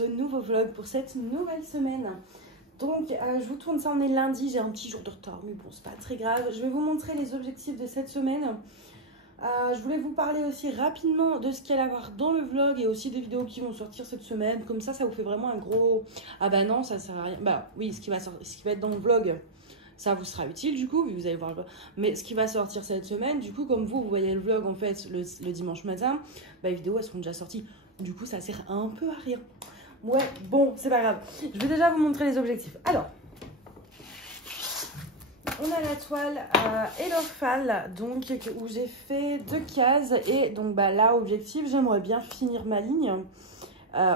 ce nouveau vlog, pour cette nouvelle semaine. Donc je vous tourne ça, on est lundi, j'ai un petit jour de retard, mais bon c'est pas très grave. Je vais vous montrer les objectifs de cette semaine. Je voulais vous parler aussi rapidement de ce qu'il y a à voir dans le vlog et aussi des vidéos qui vont sortir cette semaine. Comme ça vous fait vraiment un gros... Ah bah non, ça sert à rien. Bah oui, ce qui va être dans le vlog, ça vous sera utile du coup, vous allez voir le vlog. Mais ce qui va sortir cette semaine, du coup, comme vous voyez le vlog en fait le dimanche matin, bah les vidéos elles seront déjà sorties. Du coup, ça sert un peu à rien. Ouais, bon, c'est pas grave. Je vais déjà vous montrer les objectifs. Alors, on a la toile Elophal, donc où j'ai fait 2 cases. Et donc bah là, objectif, j'aimerais bien finir ma ligne.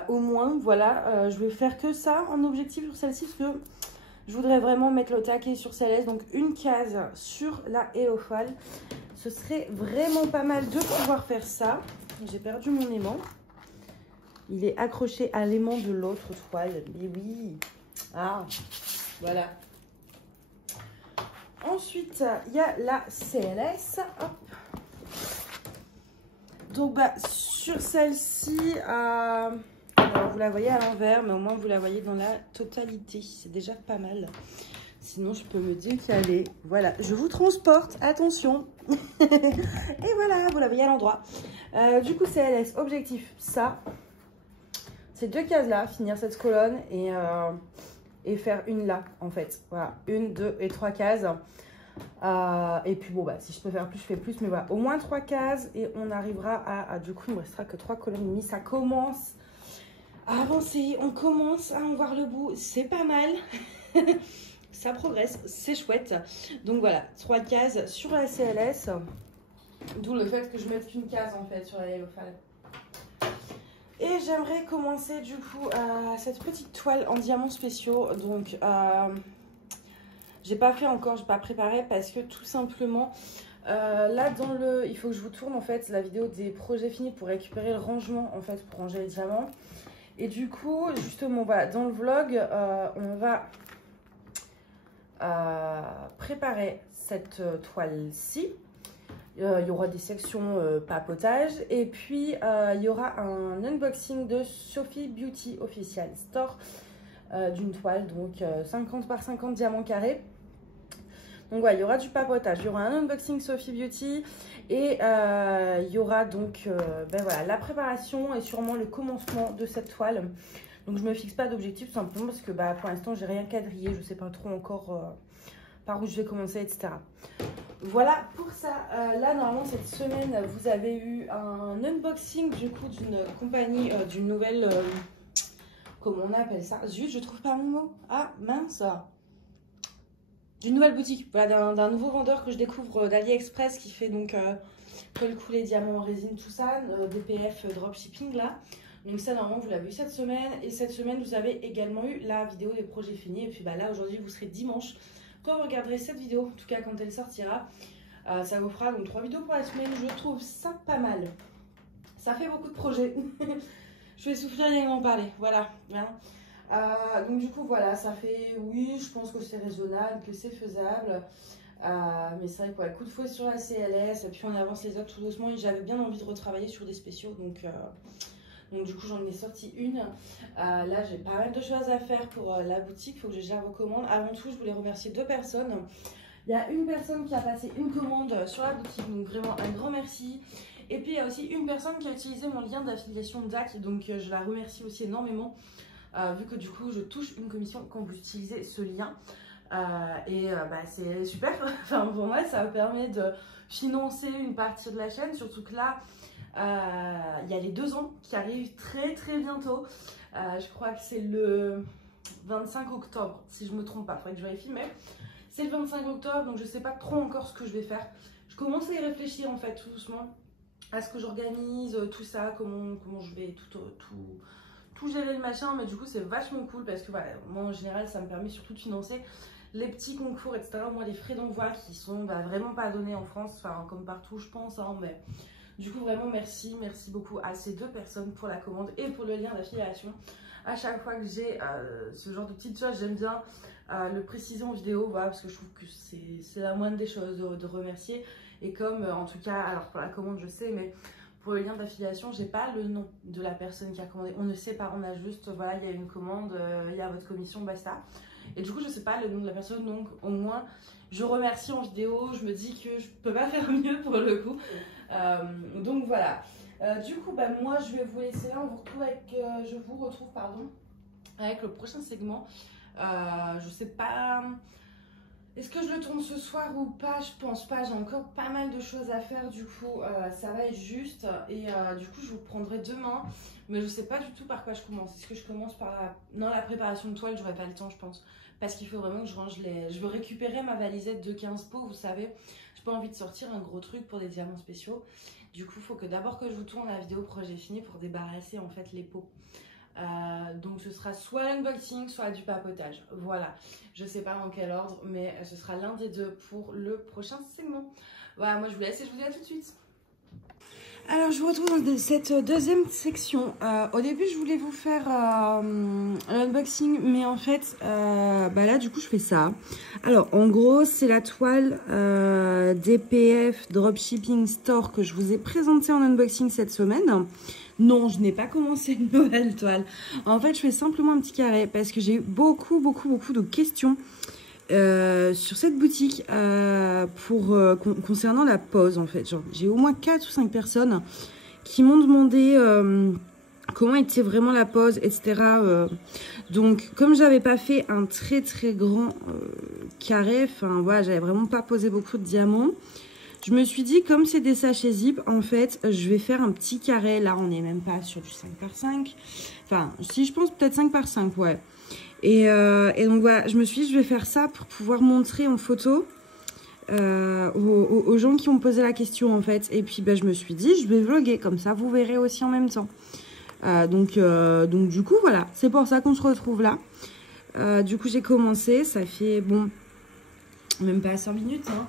Au moins, voilà, je vais faire que ça en objectif sur celle-ci parce que je voudrais vraiment mettre le taquet sur celle-ci. Donc une case sur la Elophal. Ce serait vraiment pas mal de pouvoir faire ça. J'ai perdu mon aimant. Il est accroché à l'aimant de l'autre toile. Mais oui. Ah, voilà. Ensuite, il y a la CLS. Hop. Donc, bah, sur celle-ci, alors vous la voyez à l'envers, mais au moins vous la voyez dans la totalité. C'est déjà pas mal. Sinon, je peux me décaler. Voilà, je vous transporte. Attention. Et voilà, vous la voyez à l'endroit. Du coup, CLS, objectif, ça. Ces 2 cases là, finir cette colonne et faire une là en fait. Voilà, 1, 2 et 3 cases. Et puis bon, bah si je peux faire plus, je fais plus. Mais voilà, au moins 3 cases et on arrivera à du coup, il ne restera que 3 colonnes et demie. Ça commence à avancer, on commence à en voir le bout. C'est pas mal. Ça progresse, c'est chouette. Donc voilà, 3 cases sur la CLS. D'où le fait que je mette qu'une case en fait sur la Elophal. Et j'aimerais commencer du coup cette petite toile en diamants spéciaux. Donc j'ai pas fait encore, j'ai pas préparé parce que tout simplement là dans le... Il faut que je vous tourne en fait la vidéo des projets finis pour récupérer le rangement en fait pour ranger les diamants. Et du coup justement voilà, dans le vlog on va préparer cette toile-ci. Il y aura des sections papotage et puis il y aura un unboxing de Sophie Beauty Official Store d'une toile, donc 50 par 50 diamants carrés. Donc voilà, il y aura du papotage, il y aura un unboxing Sophie Beauty et il y aura donc ben voilà, la préparation et sûrement le commencement de cette toile. Donc je me fixe pas d'objectif tout simplement parce que bah, pour l'instant j'ai rien quadrillé, je sais pas trop encore par où je vais commencer, etc. Voilà pour ça. Là normalement cette semaine vous avez eu un unboxing du coup d'une compagnie, d'une nouvelle, comment on appelle ça? Zut, je trouve pas mon mot. Ah mince. D'une nouvelle boutique, voilà, d'un nouveau vendeur que je découvre d'AliExpress qui fait donc colle coulé, diamants en résine, tout ça, DPF, dropshipping là. Donc ça normalement vous l'avez eu cette semaine et cette semaine vous avez également eu la vidéo des projets finis et puis bah là aujourd'hui vous serez dimanche. Quand vous regarderez cette vidéo, en tout cas quand elle sortira, ça vous fera donc 3 vidéos pour la semaine. Je trouve ça pas mal. Ça fait beaucoup de projets. Je vais souffrir et en parler. Voilà. Donc du coup, voilà, ça fait... Oui, je pense que c'est raisonnable, que c'est faisable. Mais c'est vrai que coup de fouet sur la CLS, et puis on avance les autres tout doucement. Et j'avais bien envie de retravailler sur des spéciaux, donc du coup j'en ai sorti une. Là j'ai pas mal de choses à faire pour la boutique, il faut que je gère vos commandes. Avant tout je voulais remercier 2 personnes. Il y a une personne qui a passé une commande sur la boutique, donc vraiment un grand merci. Et puis il y a aussi une personne qui a utilisé mon lien d'affiliation DAC, donc je la remercie aussi énormément. Vu que du coup je touche une commission quand vous utilisez ce lien. Bah, c'est super, enfin, pour moi ça me permet de financer une partie de la chaîne, surtout que là il y a les 2 ans qui arrivent très très bientôt. Je crois que c'est le 25 octobre si je me trompe pas, il faudrait que je vérifie, mais c'est le 25 octobre donc je sais pas trop encore ce que je vais faire. Je commence à y réfléchir en fait tout doucement à ce que j'organise, tout ça, comment je vais tout gérer le machin, mais du coup c'est vachement cool parce que voilà, moi en général ça me permet surtout de financer les petits concours, etc. Moi les frais d'envoi qui sont vraiment pas donnés en France, enfin comme partout je pense, hein, mais du coup vraiment merci beaucoup à ces 2 personnes pour la commande et pour le lien d'affiliation. À chaque fois que j'ai ce genre de petites choses, j'aime bien le préciser en vidéo, voilà, parce que je trouve que c'est la moindre des choses de remercier. Et comme en tout cas, alors pour la commande je sais, mais pour le lien d'affiliation, j'ai pas le nom de la personne qui a commandé. On ne sait pas, on a juste, voilà, il y a une commande, il y a votre commission, basta. Et du coup, je sais pas le nom de la personne, donc au moins, je remercie en vidéo, je me dis que je peux pas faire mieux pour le coup. Donc voilà. Du coup, bah, moi, je vais vous laisser là, je vous retrouve, pardon, avec le prochain segment. Je sais pas... Est-ce que je le tourne ce soir ou pas? Je pense pas, j'ai encore pas mal de choses à faire, du coup ça va être juste et du coup je vous prendrai demain, mais je sais pas du tout par quoi je commence. Est-ce que je commence par la préparation de toile? J'aurai pas le temps je pense, parce qu'il faut vraiment que je range je veux récupérer ma valisette de 15 pots, vous savez, j'ai pas envie de sortir un gros truc pour des diamants spéciaux. Du coup il faut que d'abord que je vous tourne la vidéo projet fini pour débarrasser en fait les pots. Donc ce sera soit l'unboxing, soit du papotage. Voilà, je sais pas dans quel ordre, mais ce sera l'un des deux pour le prochain segment. Voilà, moi je vous laisse et je vous dis à tout de suite. Alors je vous retrouve dans cette deuxième section. Au début je voulais vous faire l'unboxing, mais en fait bah là du coup je fais ça. Alors en gros c'est la toile DPF Dropshipping Store que je vous ai présentée en unboxing cette semaine. Non, je n'ai pas commencé une nouvelle toile. En fait, je fais simplement un petit carré parce que j'ai eu beaucoup de questions sur cette boutique concernant la pose en fait. J'ai au moins 4 ou 5 personnes qui m'ont demandé comment était vraiment la pose, etc. Donc, comme j'avais pas fait un très grand carré, enfin voilà, j'avais vraiment pas posé beaucoup de diamants. Je me suis dit, comme c'est des sachets zip, en fait, je vais faire un petit carré. Là, on n'est même pas sur du 5 par 5. Enfin, si je pense peut-être 5 par 5, ouais. Et donc, voilà, je me suis dit, je vais faire ça pour pouvoir montrer en photo aux gens qui ont posé la question, en fait. Et puis, bah, je me suis dit, je vais vlogger. Comme ça, vous verrez aussi en même temps. Donc, du coup, voilà. C'est pour ça qu'on se retrouve là. Du coup, j'ai commencé. Ça fait, bon... même pas 5 minutes hein.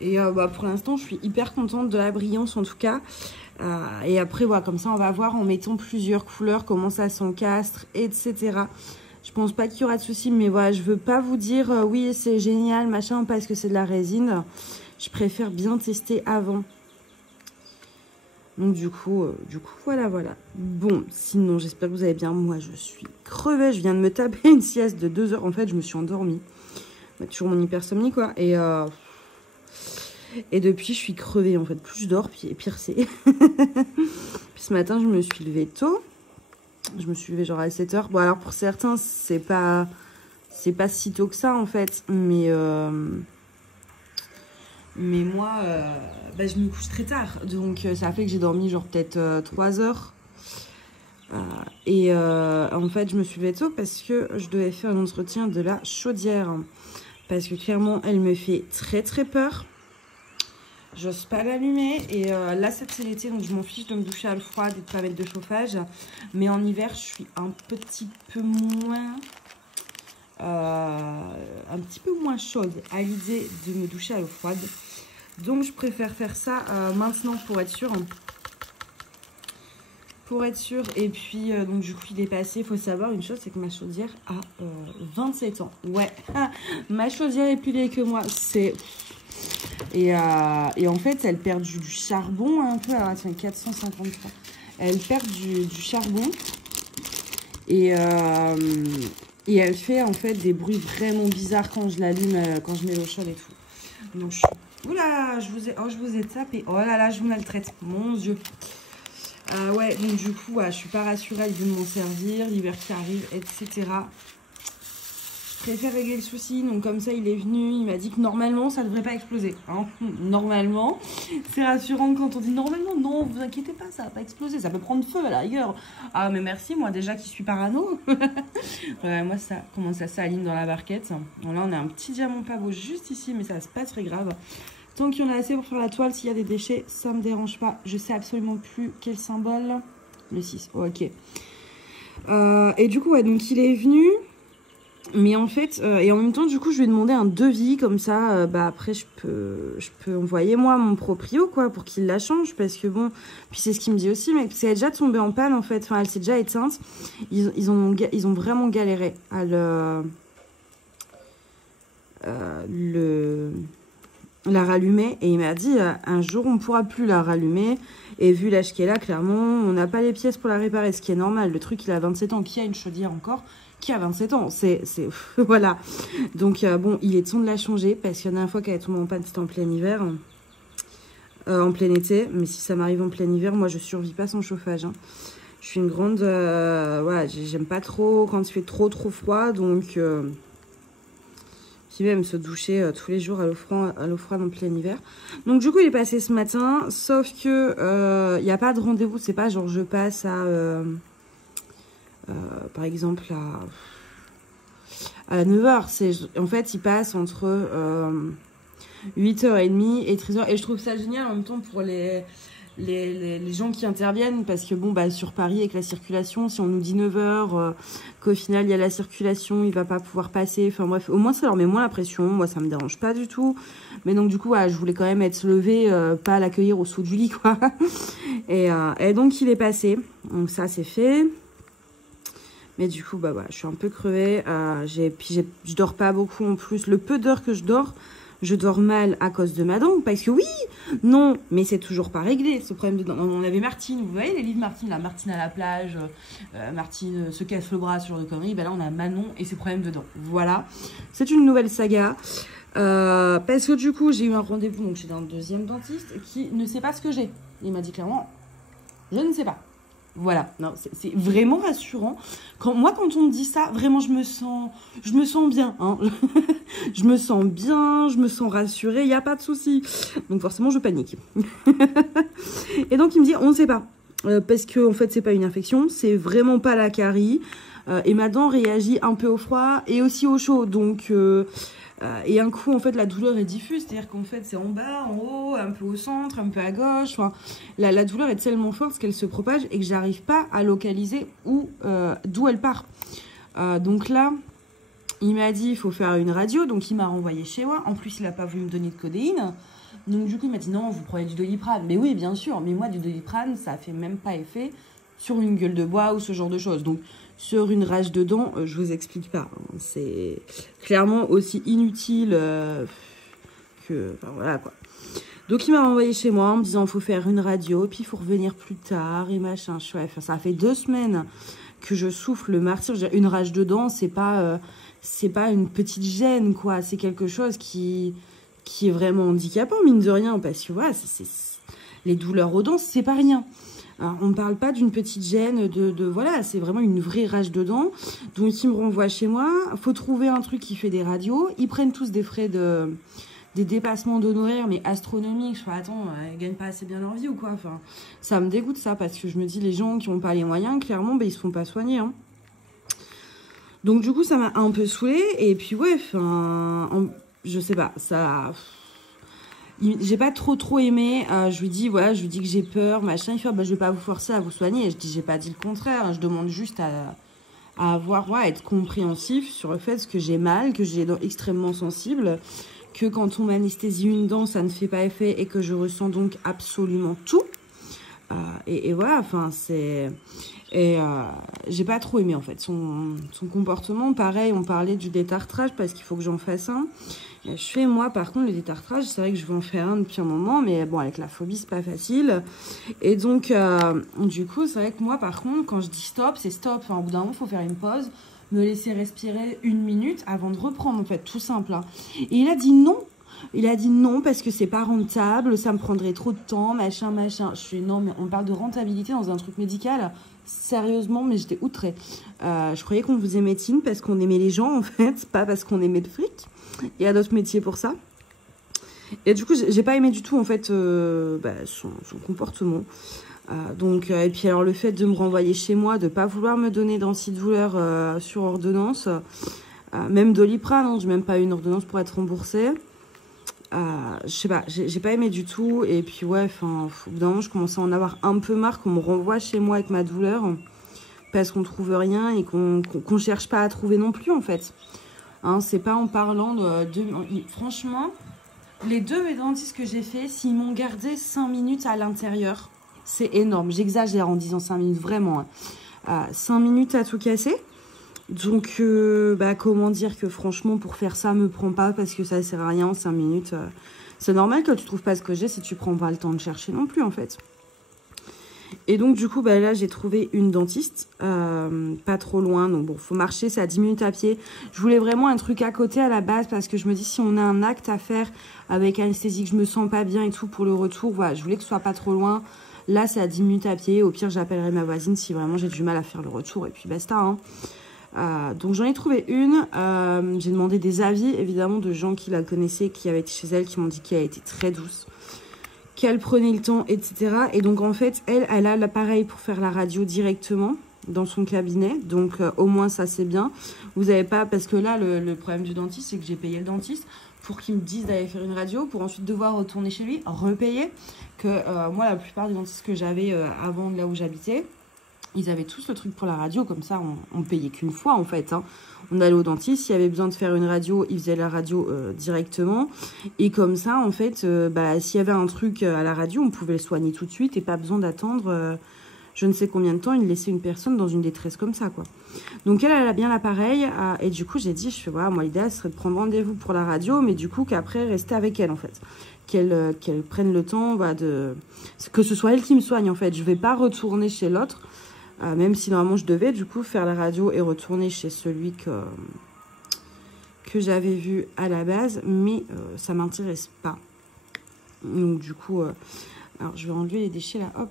Et bah, pour l'instant je suis hyper contente de la brillance en tout cas, et après voilà, comme ça on va voir en mettant plusieurs couleurs comment ça s'encastre, etc. Je pense pas qu'il y aura de soucis, mais voilà, je veux pas vous dire oui c'est génial machin parce que c'est de la résine. Je préfère bien tester avant. Donc du coup voilà. Bon, sinon j'espère que vous allez bien. Moi je suis crevée, je viens de me taper une sieste de 2 heures. En fait je me suis endormie. Toujours mon hypersomnie quoi, et depuis je suis crevée en fait, plus je dors pire c'est. Puis ce matin je me suis levée tôt, je me suis levée genre à 7 h. Bon alors pour certains c'est pas si tôt que ça en fait, mais moi bah, je me couche très tard, donc ça fait que j'ai dormi genre peut-être 3 heures. En fait je me suis levée tôt parce que je devais faire un entretien de la chaudière. Parce que clairement, elle me fait très peur. J'ose pas l'allumer. Et là, c'est l'été, donc je m'en fiche de me doucher à l'eau froide et de pas mettre de chauffage. Mais en hiver, je suis un petit peu moins chaude à l'idée de me doucher à l'eau froide. Donc, je préfère faire ça maintenant pour être sûre. Et puis donc du coup il est passé. Il faut savoir une chose, c'est que ma chaudière a 27 ans. Ouais, ma chaudière est plus vieille que moi. Et en fait elle perd du charbon un peu. Alors c'est 453. Elle perd du charbon et elle fait en fait des bruits vraiment bizarres quand je l'allume, quand je mets l'eau chaude et tout. Donc oula, je vous ai tapé. Oh là là, je vous maltraite, mon Dieu. Ouais, donc du coup, je suis pas rassurée à l'idée de m'en servir, l'hiver qui arrive, etc. Je préfère régler le souci, donc comme ça, il est venu, il m'a dit que normalement, ça devrait pas exploser. Hein. Normalement, c'est rassurant quand on dit normalement, non, vous inquiétez pas, ça va pas exploser, ça peut prendre feu à la rigueur. Ah, mais merci, moi déjà qui suis parano. Ouais, moi, ça commence à s'aligner dans la barquette. Bon, là, on a un petit diamant pas beau juste ici, mais ça c'est pas très grave. Tant qu'il y en a assez pour faire la toile, s'il y a des déchets, ça me dérange pas. Je sais absolument plus quel symbole. Le 6, oh, ok. Et du coup, ouais, donc il est venu. Mais en fait, et en même temps, du coup, je lui ai demandé un devis. Comme ça, bah après, je peux envoyer moi mon proprio, quoi, pour qu'il la change. Parce que bon, puis c'est ce qu'il me dit aussi, mais c'est déjà tombé en panne, en fait. Enfin, elle s'est déjà éteinte. Ils ont vraiment galéré à la rallumer. Et il m'a dit, un jour, on ne pourra plus la rallumer. Et vu l'âge qu'elle a, clairement, on n'a pas les pièces pour la réparer, ce qui est normal. Le truc, il a 27 ans. Qui a une chaudière encore? Qui a 27 ans? C'est voilà. Donc, bon, il est temps de la changer, parce que la dernière fois qu'elle est tombée en panne, c'était en plein hiver. En plein été. Mais si ça m'arrive en plein hiver, moi, je survis pas sans chauffage. Hein. Je suis une grande... voilà, j'aime pas trop quand il fait trop froid, donc... Puis même se doucher tous les jours à l'eau froide en plein hiver. Donc du coup, il est passé ce matin, sauf que il n'y a pas de rendez-vous. C'est pas genre je passe à... par exemple, à 9h. En fait, il passe entre 8h30 et 13h. Et je trouve ça génial en même temps pour les gens qui interviennent, parce que bon, bah, sur Paris, avec la circulation, si on nous dit 9h, qu'au final il y a la circulation, il va pas pouvoir passer, enfin bref, au moins ça leur met moins la pression. Moi ça me dérange pas du tout, mais donc du coup je voulais quand même être levée, pas l'accueillir au saut du lit quoi. Et donc il est passé, donc ça c'est fait. Mais du coup bah voilà, je suis un peu crevée, je dors pas beaucoup en plus. Le peu d'heures que je dors mal à cause de ma dent, parce que oui, non, mais c'est toujours pas réglé, ce problème de dent. On avait Martine, vous voyez les livres Martine, là, Martine à la plage, Martine se casse le bras, ce genre de conneries, ben là on a Manon et ses problèmes de dents. Voilà, c'est une nouvelle saga, parce que du coup j'ai eu un rendez-vous, donc chez un deuxième dentiste qui ne sait pas ce que j'ai. Il m'a dit clairement, je ne sais pas. Voilà, non, c'est vraiment rassurant. Quand on me dit ça, vraiment, je me sens bien. Hein. Je me sens bien, je me sens rassurée, il n'y a pas de souci. Donc forcément, je panique. Et donc, il me dit, on ne sait pas. Parce que en fait, c'est pas une infection, c'est vraiment pas la carie. Et ma dent réagit un peu au froid et aussi au chaud. Donc... et un coup, en fait, la douleur est diffuse, c'est-à-dire qu'en fait, c'est en bas, en haut, un peu au centre, un peu à gauche. Enfin, la douleur est tellement forte qu'elle se propage et que j'arrive pas à localiser d'où elle part. Donc là, il m'a dit il faut faire une radio, donc il m'a renvoyé chez moi. En plus, il n'a pas voulu me donner de codéine. Donc du coup, il m'a dit non, vous prenez du Doliprane. Mais oui, bien sûr, mais moi, du Doliprane, ça fait même pas effet sur une gueule de bois ou ce genre de choses. Donc, sur une rage de dents, je vous explique pas. C'est clairement aussi inutile que... Enfin, voilà, quoi. Donc, il m'a renvoyé chez moi en me disant, il faut faire une radio, puis il faut revenir plus tard, et machin. Enfin, ça fait 2 semaines que je souffle le martyre. Une rage de dents, c'est pas une petite gêne, quoi. C'est quelque chose qui est vraiment handicapant, mine de rien, parce que, voilà, les douleurs aux dents, c'est pas rien. Alors, on ne parle pas d'une petite gêne, voilà, c'est vraiment une vraie rage de dents. Donc, ils me renvoient chez moi. Il faut trouver un truc qui fait des radios. Ils prennent tous des frais des dépassements d'honoraires, mais astronomiques. Je fais, attends, ils gagnent pas assez bien leur vie ou quoi? Enfin, ça me dégoûte ça, parce que je me dis, les gens qui n'ont pas les moyens, clairement, ben, ils se font pas soigner. Hein. Donc, du coup, ça m'a un peu saoulée. Et puis, ouais, enfin, je sais pas, ça... J'ai pas trop aimé. Je lui dis voilà, je lui dis que j'ai peur, machin. Il fait bah, je vais pas vous forcer à vous soigner. Et je dis j'ai pas dit le contraire. Je demande juste à avoir, ouais, à être compréhensif sur le fait que j'ai mal, que j'ai les dents extrêmement sensibles, que quand on m'anesthésie une dent, ça ne fait pas effet et que je ressens donc absolument tout. Et voilà, enfin c'est. Et j'ai pas trop aimé en fait son comportement. Pareil, on parlait du détartrage parce qu'il faut que j'en fasse un. Je fais moi par contre le détartrage, c'est vrai que je veux en faire un depuis un moment, mais bon avec la phobie c'est pas facile. Et donc du coup c'est vrai que moi par contre quand je dis stop, c'est stop. Enfin, au bout d'un moment il faut faire une pause, me laisser respirer 1 minute avant de reprendre en fait, tout simple. Hein. Et il a dit non. Il a dit non parce que c'est pas rentable, ça me prendrait trop de temps, machin. Je suis non mais on parle de rentabilité dans un truc médical. Sérieusement, mais j'étais outrée. Je croyais qu'on faisait médecine parce qu'on aimait les gens, en fait, pas parce qu'on aimait le fric. Il y a d'autres métiers pour ça. Et du coup, j'ai pas aimé du tout, en fait, son comportement. Et puis alors, le fait de me renvoyer chez moi, de pas vouloir me donner d'antidouleur sur ordonnance, même Doliprane, hein, j'ai même pas eu une ordonnance pour être remboursée. Je sais pas, j'ai pas aimé du tout. Et puis ouais, enfin, au bout d'un moment, je commençais à en avoir un peu marre qu'on me renvoie chez moi avec ma douleur parce qu'on trouve rien et qu'on cherche pas à trouver non plus en fait. Hein, c'est pas en parlant franchement, les 2 dentistes que j'ai fait, s'ils m'ont gardé 5 minutes à l'intérieur, c'est énorme. J'exagère en disant 5 minutes, vraiment. Hein. 5 minutes à tout casser. Donc, comment dire que franchement, pour faire ça, me prend pas parce que ça sert à rien en 5 minutes. C'est normal que tu trouves pas ce que j'ai si tu prends pas le temps de chercher non plus, en fait. Et donc, du coup, bah, là, j'ai trouvé une dentiste, pas trop loin. Donc, bon, faut marcher, c'est à 10 minutes à pied. Je voulais vraiment un truc à côté à la base parce que je me dis, si on a un acte à faire avec anesthésie, que je me sens pas bien et tout pour le retour, voilà, je voulais que ce soit pas trop loin. Là, c'est à 10 minutes à pied. Au pire, j'appellerai ma voisine si vraiment j'ai du mal à faire le retour. Et puis, basta, hein. Donc, j'en ai trouvé une. J'ai demandé des avis, évidemment, de gens qui la connaissaient, qui avaient été chez elle, qui m'ont dit qu'elle a été très douce, qu'elle prenait le temps, etc. Et donc, en fait, elle a l'appareil pour faire la radio directement dans son cabinet. Donc, au moins, ça, c'est bien. Vous n'avez pas... Parce que là, le problème du dentiste, c'est que j'ai payé le dentiste pour qu'il me dise d'aller faire une radio, pour ensuite devoir retourner chez lui, repayer. Que moi, la plupart des dentistes que j'avais avant là où j'habitais, ils avaient tous le truc pour la radio. Comme ça, on payait qu'une fois, en fait, hein. On allait au dentiste, s'il y avait besoin de faire une radio, ils faisaient la radio directement. Et comme ça, en fait, s'il y avait un truc à la radio, on pouvait le soigner tout de suite et pas besoin d'attendre je ne sais combien de temps il laissait une personne dans une détresse comme ça, quoi. Donc, elle a bien l'appareil. Et du coup, j'ai dit, voilà, moi, l'idéal serait de prendre rendez-vous pour la radio, mais du coup, qu'après, rester avec elle, en fait. Qu'elle prenne le temps que ce soit elle qui me soigne, en fait. Je ne vais pas retourner chez l'autre. Même si normalement je devais du coup faire la radio et retourner chez celui que j'avais vu à la base, mais ça m'intéresse pas. Donc du coup, alors je vais enlever les déchets là, hop.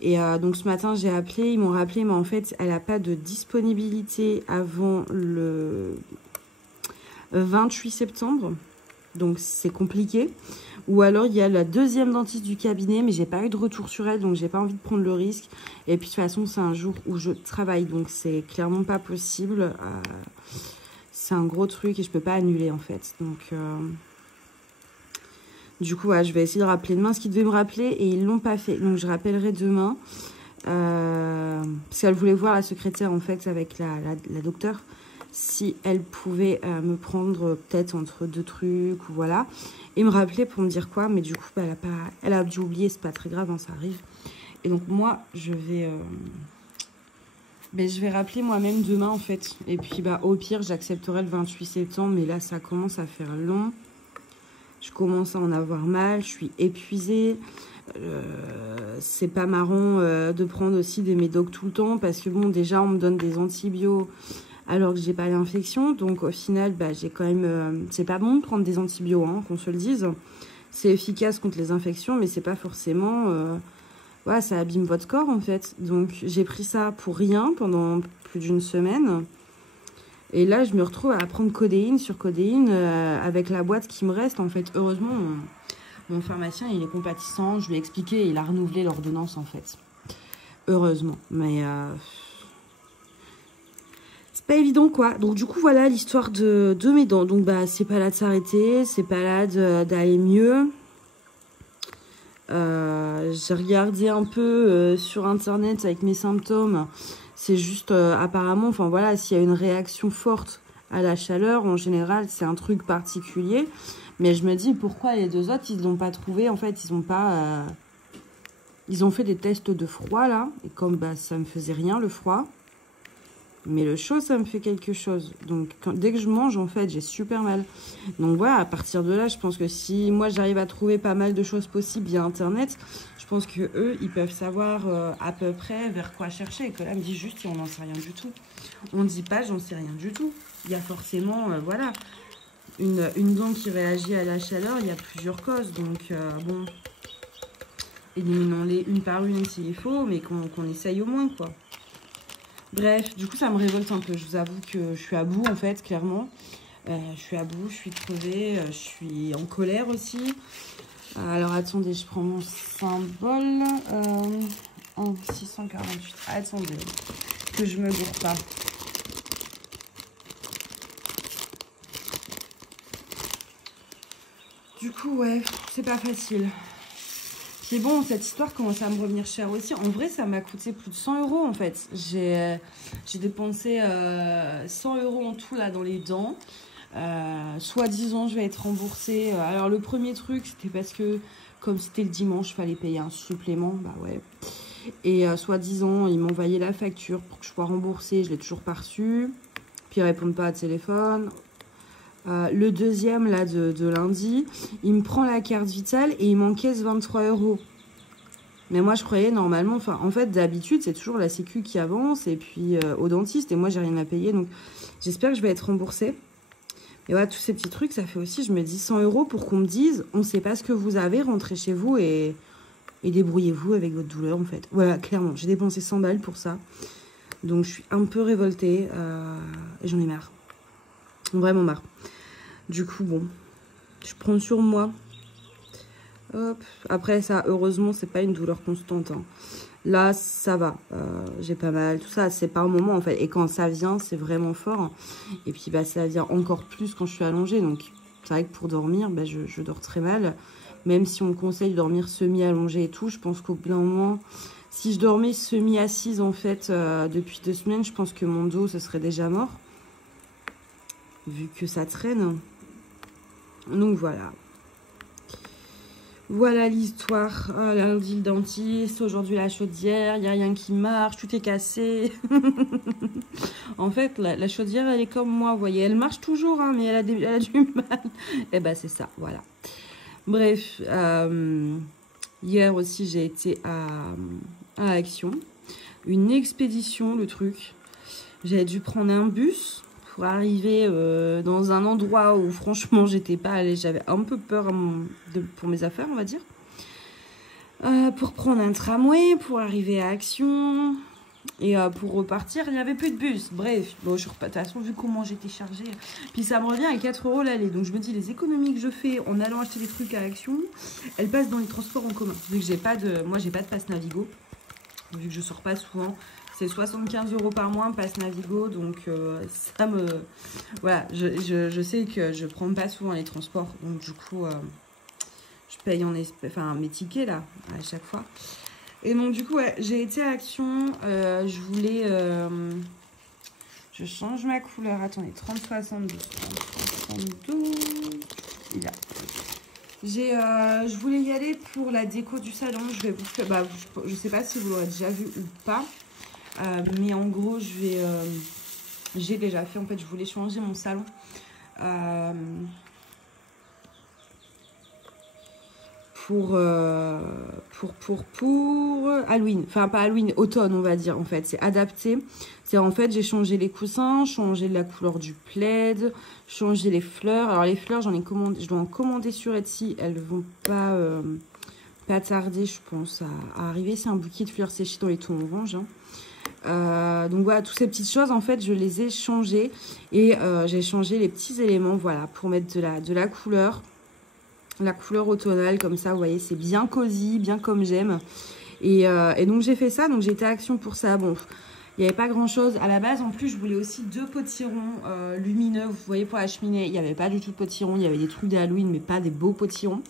Et donc ce matin j'ai appelé, ils m'ont rappelé, mais en fait elle n'a pas de disponibilité avant le 28 septembre, donc c'est compliqué. Ou alors, il y a la deuxième dentiste du cabinet, mais j'ai pas eu de retour sur elle, donc j'ai pas envie de prendre le risque. Et puis, de toute façon, c'est un jour où je travaille, donc c'est clairement pas possible. C'est un gros truc et je peux pas annuler, en fait. Donc, du coup, ouais, je vais essayer de rappeler demain ce qu'ils devaient me rappeler et ils l'ont pas fait. Donc, je rappellerai demain. Parce qu'elle voulait voir la secrétaire, en fait, avec la docteure, si elle pouvait me prendre peut-être entre deux trucs ou voilà. Et me rappeler pour me dire quoi, mais du coup, elle a dû oublier, c'est pas très grave, hein, ça arrive. Et donc, moi, je vais rappeler moi-même demain, en fait. Et puis, au pire, j'accepterai le 28 septembre, mais là, ça commence à faire long. Je commence à en avoir mal, je suis épuisée. C'est pas marrant de prendre aussi des médocs tout le temps, parce que bon, déjà, on me donne des antibiotiques alors que j'ai pas d'infection. Donc au final, j'ai quand même... c'est pas bon de prendre des antibiotiques, hein, qu'on se le dise. C'est efficace contre les infections, mais c'est pas forcément... voilà, ça abîme votre corps, en fait. Donc j'ai pris ça pour rien pendant plus d'une semaine. Et là, je me retrouve à prendre codéine sur codéine avec la boîte qui me reste. En fait, heureusement, mon pharmacien, il est compatissant. Je lui ai expliqué et il a renouvelé l'ordonnance, en fait. Heureusement. Mais... pas évident, quoi. Donc du coup, voilà l'histoire de mes dents. Donc c'est pas là de s'arrêter, c'est pas là d'aller mieux. J'ai regardé un peu sur internet avec mes symptômes. C'est juste apparemment, enfin voilà, s'il y a une réaction forte à la chaleur, en général, c'est un truc particulier. Mais je me dis, pourquoi les deux autres, ils l'ont pas trouvé? En fait, ils ont pas... ils ont fait des tests de froid, là. Et comme ça me faisait rien, le froid. Mais le chaud, ça me fait quelque chose. Donc, dès que je mange, en fait, j'ai super mal. Donc, voilà, à partir de là, je pense que si moi, j'arrive à trouver pas mal de choses possibles via Internet, je pense que eux, ils peuvent savoir à peu près vers quoi chercher. Et que là, me dit juste, on n'en sait rien du tout. On ne dit pas, j'en sais rien du tout. Il y a forcément, voilà, une dent qui réagit à la chaleur. Il y a plusieurs causes. Donc, bon, éliminons-les une par une s'il faut, mais qu'on essaye au moins, quoi. Bref, du coup, ça me révolte un peu. Je vous avoue que je suis à bout, en fait, clairement. Je suis à bout, je suis crevée, je suis en colère aussi. Alors, attendez, je prends mon symbole. En 648. Attendez, que je me gourre pas. Du coup, ouais, c'est pas facile. Puis bon, cette histoire commence à me revenir cher aussi. En vrai, ça m'a coûté plus de 100 € en fait. J'ai dépensé 100 € en tout là dans les dents. Soi-disant, je vais être remboursée. Alors, le premier truc, c'était parce que comme c'était le dimanche, il fallait payer un supplément. Bah ouais. Et soi-disant, ils m'envoyaient la facture pour que je sois remboursée. Je l'ai toujours pas reçue. Puis ils répondent pas à téléphone. Le deuxième, là, de lundi, il me prend la carte vitale et il m'encaisse 23 €. Mais moi, je croyais normalement... Enfin, en fait, d'habitude, c'est toujours la sécu qui avance et puis au dentiste. Et moi, j'ai rien à payer. Donc, j'espère que je vais être remboursée. Et voilà, tous ces petits trucs, ça fait aussi, je me dis, 100 € pour qu'on me dise, on ne sait pas ce que vous avez, rentrez chez vous et débrouillez-vous avec votre douleur, en fait. Voilà, clairement, j'ai dépensé 100 balles pour ça. Donc, je suis un peu révoltée et j'en ai marre. Vraiment marre. Du coup, bon, je prends sur moi. Hop. Après, ça, heureusement, c'est pas une douleur constante. Hein. Là, ça va. J'ai pas mal. Tout ça, c'est pas un moment, en fait. Et quand ça vient, c'est vraiment fort. Et puis, bah, ça vient encore plus quand je suis allongée. Donc, c'est vrai que pour dormir, bah, je dors très mal. Même si on me conseille de dormir semi-allongée et tout, je pense qu'au bout d'un moment, si je dormais semi-assise, en fait, depuis 2 semaines, je pense que mon dos, ce serait déjà mort. Vu que ça traîne. Donc voilà. Voilà l'histoire. Lundi le dentiste, aujourd'hui la chaudière, il n'y a rien qui marche, tout est cassé. En fait, la chaudière, elle est comme moi, vous voyez. Elle marche toujours, hein, mais elle a du mal. Et ben c'est ça, voilà. Bref, hier aussi j'ai été à Action. Une expédition, le truc. J'ai dû prendre un bus pour arriver dans un endroit où franchement j'étais pas allée, j'avais un peu peur pour mes affaires, on va dire. Pour prendre un tramway, pour arriver à Action et pour repartir, il n'y avait plus de bus. Bref, bon, de toute façon, vu comment j'étais chargée, puis ça me revient à 4 € l'aller. Donc je me dis, les économies que je fais en allant acheter des trucs à Action, elles passent dans les transports en commun. Vu que j'ai pas de passe Navigo, vu que je sors pas souvent. C'est 75 € par mois, passe Navigo, donc ça me... Voilà, je sais que je prends pas souvent les transports, donc du coup, je paye mes tickets, là, à chaque fois. Et donc, du coup, ouais, j'ai été à Action, je voulais... je change ma couleur, attendez, 30-72, 30-72, il y a... Je voulais y aller pour la déco du salon, je vais vous faire... Bah, je sais pas si vous l'aurez déjà vu ou pas. Mais en gros, j'ai déjà fait, en fait, je voulais changer mon salon pour Halloween, enfin pas Halloween, automne on va dire, en fait, c'est adapté. C'est en fait, j'ai changé les coussins, changé la couleur du plaid, changé les fleurs. Alors les fleurs, j'en ai commandé, je dois en commander sur Etsy, elles vont pas tarder, je pense, à arriver. C'est un bouquet de fleurs séchées dans les tons orange, hein. Donc voilà, toutes ces petites choses, en fait, je les ai changées et j'ai changé les petits éléments, voilà, pour mettre de la couleur automnale, comme ça, vous voyez, c'est bien cosy, bien comme j'aime. Et donc j'ai fait ça, donc j'étais à Action pour ça. Bon, il n'y avait pas grand chose à la base. En plus, je voulais aussi 2 potirons lumineux, vous voyez, pour la cheminée. Il n'y avait pas du tout de potirons, il y avait des trucs d'Halloween, mais pas des beaux potirons.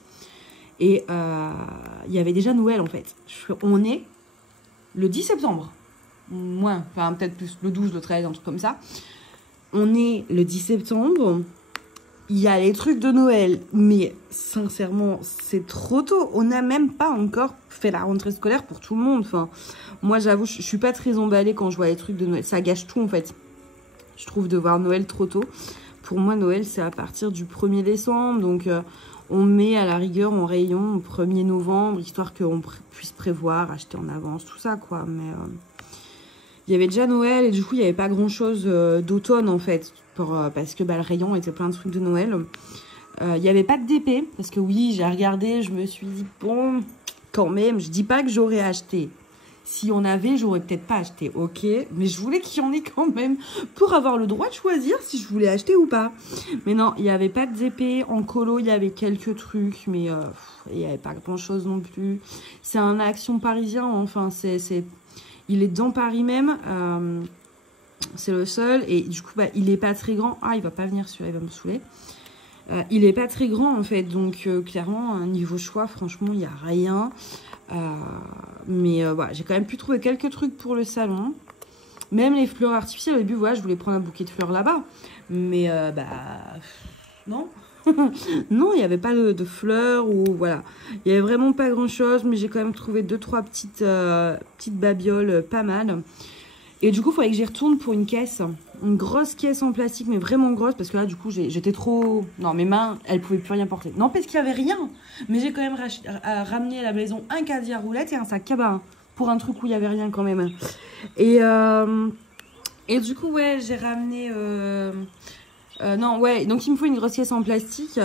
Et il y avait déjà Noël, en fait. On est le 10 septembre. Moins, enfin peut-être plus le 12, le 13, un truc comme ça. On est le 10 septembre. Il y a les trucs de Noël, mais sincèrement, c'est trop tôt. On n'a même pas encore fait la rentrée scolaire pour tout le monde. Enfin, moi, j'avoue, je suis pas très emballée quand je vois les trucs de Noël. Ça gâche tout, en fait. Je trouve de voir Noël trop tôt. Pour moi, Noël, c'est à partir du 1er décembre. Donc, on met à la rigueur en rayon au 1er novembre, histoire qu'on puisse prévoir, acheter en avance, tout ça, quoi. Mais... il y avait déjà Noël et du coup, il n'y avait pas grand-chose d'automne, en fait, parce que bah, le rayon était plein de trucs de Noël. Il n'y avait pas de DP, parce que oui, j'ai regardé, je me suis dit, bon, quand même, je dis pas que j'aurais acheté. Si on avait, j'aurais peut-être pas acheté, ok, mais je voulais qu'il y en ait quand même pour avoir le droit de choisir si je voulais acheter ou pas. Mais non, il n'y avait pas de DP. En colo, il y avait quelques trucs, mais il n'y avait pas grand-chose non plus. C'est un Action parisien, enfin, il est dans Paris même, c'est le seul, et du coup, bah, il est pas très grand. Ah, il va pas venir celui-là, il va me saouler. Il est pas très grand, en fait, donc clairement, niveau choix, franchement, il n'y a rien. Mais voilà, j'ai quand même pu trouver quelques trucs pour le salon. Même les fleurs artificielles, au début, voilà, je voulais prendre un bouquet de fleurs là-bas. Mais, bah, non. Non, il n'y avait pas de fleurs ou voilà. Il n'y avait vraiment pas grand-chose, mais j'ai quand même trouvé 2-3 petites babioles pas mal. Et du coup, il fallait que j'y retourne pour une caisse. une grosse caisse en plastique, mais vraiment grosse, parce que là, du coup, j'étais trop... Non, mes mains, elles pouvaient plus rien porter. Non, parce qu'il y avait rien. Mais j'ai quand même ramené à la maison un caddie à roulettes et un sac cabas, hein, pour un truc où il y avait rien quand même. Et du coup, ouais, j'ai ramené... non, ouais, donc il me faut une grosse caisse en plastique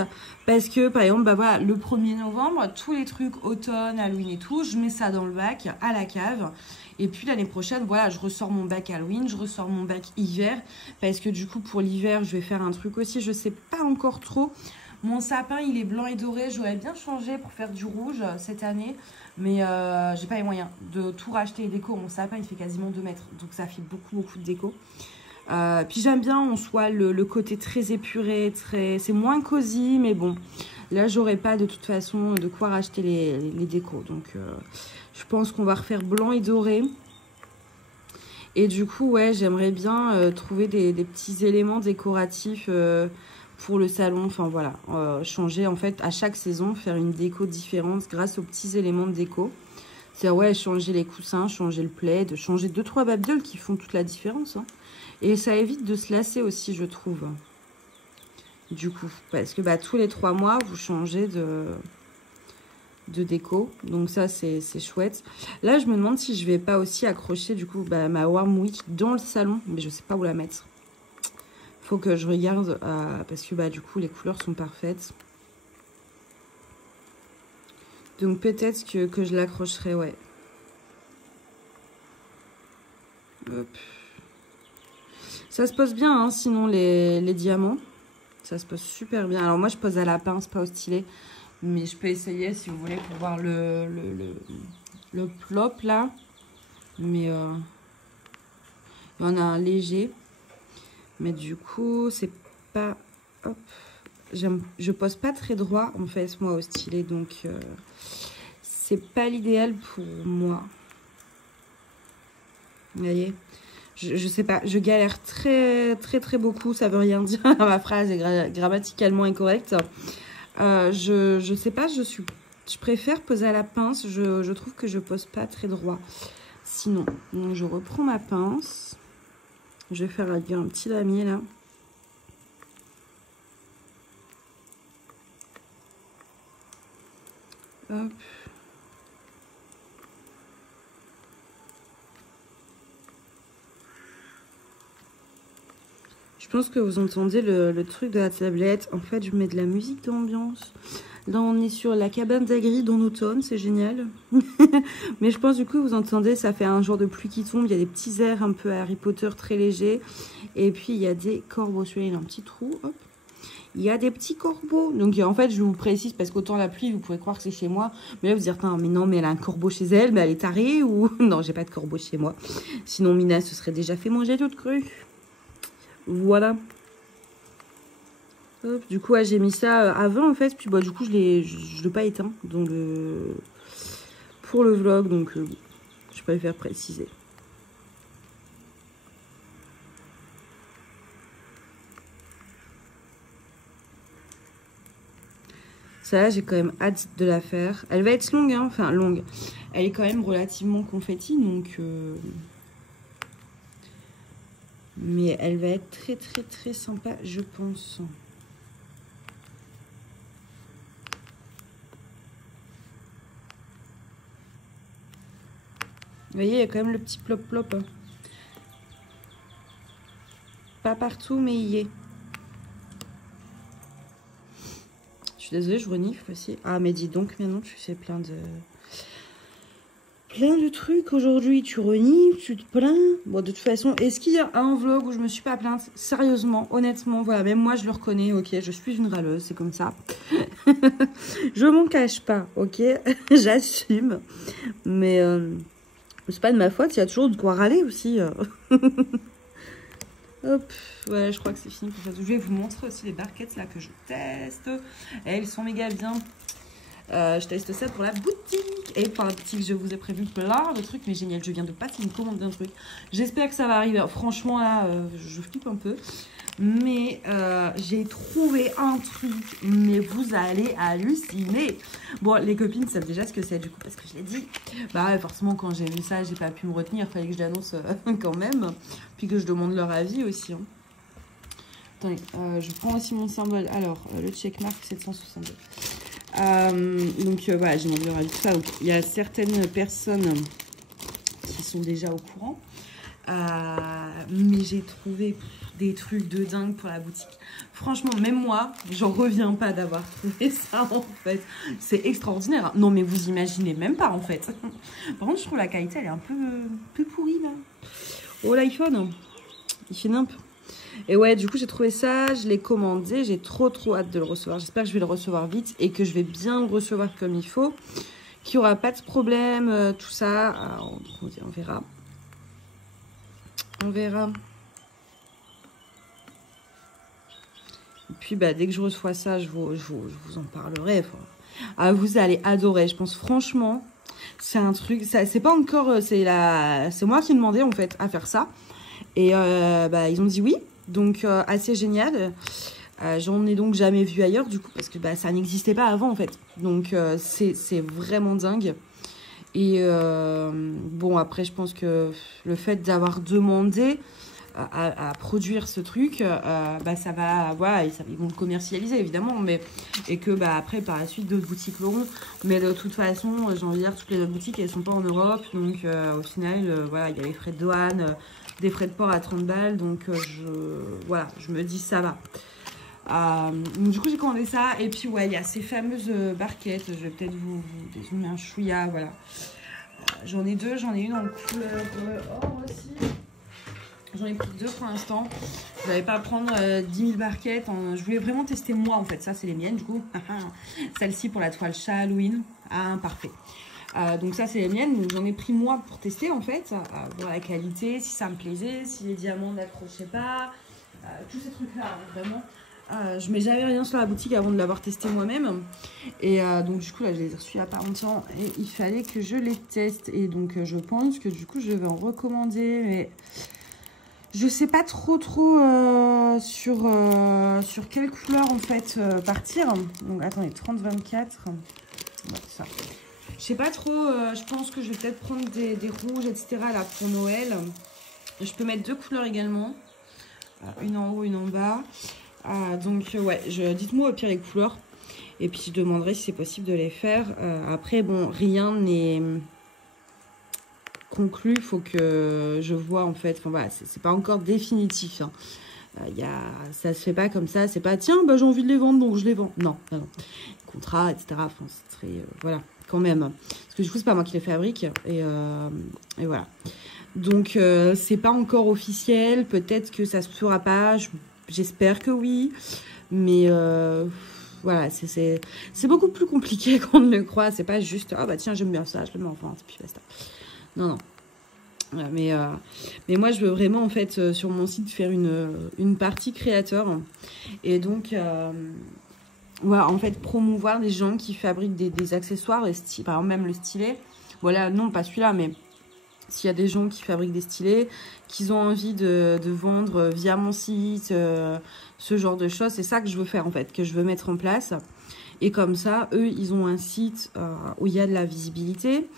parce que, par exemple, bah voilà, le 1er novembre, tous les trucs automne, Halloween et tout, je mets ça dans le bac à la cave. Et puis l'année prochaine, voilà, je ressors mon bac Halloween, je ressors mon bac hiver parce que du coup, pour l'hiver, je vais faire un truc aussi, je sais pas encore trop. Mon sapin, il est blanc et doré, j'aurais bien changé pour faire du rouge cette année, mais j'ai pas les moyens de tout racheter et déco. Mon sapin, il fait quasiment 2 mètres, donc ça fait beaucoup de déco. Puis j'aime bien en soi le côté très épuré, c'est moins cosy, mais bon, là j'aurai pas de toute façon de quoi racheter les décos, donc je pense qu'on va refaire blanc et doré. Et du coup, ouais, j'aimerais bien trouver des petits éléments décoratifs pour le salon, enfin voilà, changer en fait à chaque saison, faire une déco différente grâce aux petits éléments de déco. C'est ouais, changer les coussins, changer le plaid, changer 2-3 babioles qui font toute la différence, hein. Et ça évite de se lasser aussi, je trouve. Du coup, parce que bah, tous les 3 mois, vous changez de déco. Donc ça, c'est chouette. Là, je me demande si je vais pas aussi accrocher du coup bah, ma Warm Week dans le salon. Mais je sais pas où la mettre. Faut que je regarde parce que bah, du coup, les couleurs sont parfaites. Donc peut-être que je l'accrocherai, ouais. Hop. Ça se pose bien, hein, sinon les diamants. Ça se pose super bien. Alors moi, je pose à la pince, pas au stylet. Mais je peux essayer si vous voulez pour voir le plop là. Mais il y en a un léger. Mais du coup, c'est pas... Hop. Je pose pas très droit en fait, moi, au stylet. Donc, c'est pas l'idéal pour moi. Vous voyez ? Je sais pas, je galère très beaucoup, ça veut rien dire, ma phrase est grammaticalement incorrecte. Je sais pas, je préfère poser à la pince, je trouve que je pose pas très droit. Sinon, donc je reprends ma pince, je vais faire un petit damier là. Hop. Je pense que vous entendez le truc de la tablette. En fait, je mets de la musique d'ambiance. Là, on est sur la cabane d'Agri en automne. C'est génial. Mais je pense, du coup, vous entendez, ça fait un jour de pluie qui tombe. Il y a des petits airs un peu Harry Potter très légers. Et puis, il y a des corbeaux. Celui-là, il a un petit trou. Hop. Il y a des petits corbeaux. Donc, en fait, je vous précise, parce qu'autant la pluie, vous pouvez croire que c'est chez moi. Mais là, vous dire, mais non, mais elle a un corbeau chez elle. Mais elle est tarée ou... Non, j'ai pas de corbeau chez moi. Sinon, Mina se serait déjà fait manger toute crue. Voilà. Hop, du coup, ouais, j'ai mis ça avant en fait. Puis bah, du coup, je l'ai pas éteint dans pour le vlog. Donc, je préfère préciser. Ça, là, j'ai quand même hâte de la faire. Elle va être longue, hein. Enfin, longue. Elle est quand même relativement confetti. Donc... Mais elle va être très sympa, je pense. Vous voyez, il y a quand même le petit plop-plop. Hein. Pas partout, mais il y est. Je suis désolée, je renifle aussi. Ah, mais dis donc, maintenant, tu fais plein de trucs aujourd'hui. Tu renifles, tu te plains. Bon, de toute façon, est-ce qu'il y a un vlog où je me suis pas plainte? Sérieusement, honnêtement, voilà, même moi, je le reconnais, ok, je suis une râleuse, c'est comme ça. Je m'en cache pas, ok. J'assume. Mais c'est pas de ma faute, il y a toujours de quoi râler aussi. Hop, ouais, je crois que c'est fini pour ça. Je vais vous montrer aussi les barquettes là que je teste. Elles sont méga bien. Je teste ça pour la boutique. Et pour la boutique, je vous ai prévu plein de trucs, mais génial, je viens de passer une commande d'un truc. J'espère que ça va arriver. Franchement, là, je flippe un peu. Mais j'ai trouvé un truc, mais vous allez halluciner. Bon, les copines savent déjà ce que c'est du coup, parce que je l'ai dit. Bah ouais, forcément, quand j'ai vu ça, j'ai pas pu me retenir. Il fallait que je l'annonce quand même. Puis que je demande leur avis aussi. Hein. Attendez, je prends aussi mon symbole. Alors, le checkmark 762. Donc voilà, j'ai demandé leur avis, tout ça. Donc, il y a certaines personnes qui sont déjà au courant. Mais j'ai trouvé des trucs de dingue pour la boutique. Franchement, même moi, j'en reviens pas d'avoir trouvé ça en fait. C'est extraordinaire. Non mais vous imaginez même pas en fait. Par contre, je trouve la qualité, elle est un peu pourrie là. Oh l'iPhone, il fait nimp. Et ouais, du coup, j'ai trouvé ça, je l'ai commandé. J'ai trop hâte de le recevoir. J'espère que je vais le recevoir vite et que je vais bien le recevoir comme il faut. Qu'il n'y aura pas de problème, tout ça. Alors, on verra. On verra. Et puis, bah, dès que je reçois ça, je vous en parlerai. Enfin, vous allez adorer. Je pense franchement, c'est un truc. C'est pas encore. C'est moi qui ai demandé en fait à faire ça. Et bah, ils ont dit oui. Donc, assez génial. J'en ai donc jamais vu ailleurs du coup parce que bah, ça n'existait pas avant en fait. Donc, c'est vraiment dingue. Et bon, après, je pense que le fait d'avoir demandé à produire ce truc, bah, ça va, voilà, ils vont le commercialiser évidemment, mais, et que bah, après, par la suite, d'autres boutiques l'auront. Mais de toute façon, j'ai envie de dire, toutes les autres boutiques, elles sont pas en Europe. Donc, au final, voilà, il y a les frais de douane, des frais de port à 30 balles. Donc, voilà, je me dis, ça va. Donc du coup j'ai commandé ça et puis ouais il y a ces fameuses barquettes, je vais peut-être vous dézoomer un chouïa, voilà. J'en ai deux, j'en ai une en couleur or aussi. J'en ai pris deux pour l'instant. Je n'allais pas prendre 10 000 barquettes, je voulais vraiment tester moi en fait, ça c'est les miennes du coup. Celle-ci pour la toile chat Halloween, parfait. Donc ça c'est les miennes, donc j'en ai pris moi pour tester en fait, voir la qualité, si ça me plaisait, si les diamants n'accrochaient pas, tous ces trucs là, vraiment. Je mets jamais rien sur la boutique avant de l'avoir testé moi-même. Et donc du coup là je les ai reçus il n'y a pas longtemps et il fallait que je les teste. Et donc je pense que du coup je vais en recommander. Mais je sais pas trop sur quelle couleur en fait partir. Donc attendez, 30-24. Ouais, ça. Je sais pas trop, je pense que je vais peut-être prendre des rouges, etc. là pour Noël. Je peux mettre deux couleurs également. Une en haut, une en bas. Donc ouais, dites-moi au pire les couleurs et puis je demanderai si c'est possible de les faire. Après bon, rien n'est conclu, il faut que je vois en fait. Enfin voilà, c'est pas encore définitif. Hein. Ça se fait pas comme ça. C'est pas tiens, bah j'ai envie de les vendre donc je les vends. Non, non, non. Contrat, etc. Enfin, c'est très voilà quand même. Parce que du coup c'est pas moi qui les fabrique et voilà. Donc c'est pas encore officiel. Peut-être que ça se fera pas. J'espère que oui, mais voilà, c'est beaucoup plus compliqué qu'on ne le croit. C'est pas juste, ah bah tiens, j'aime bien ça, je le mets en vente, puis basta. Non, non. Mais moi, je veux vraiment, en fait, sur mon site, faire une partie créateur. Et donc, voilà, en fait, promouvoir des gens qui fabriquent des accessoires, par exemple, même le stylet. Voilà, non, pas celui-là, mais... S'il y a des gens qui fabriquent des stylets, qu'ils ont envie de vendre via mon site, ce genre de choses, c'est ça que je veux faire en fait, que je veux mettre en place. Et comme ça, eux, ils ont un site où il y a de la visibilité.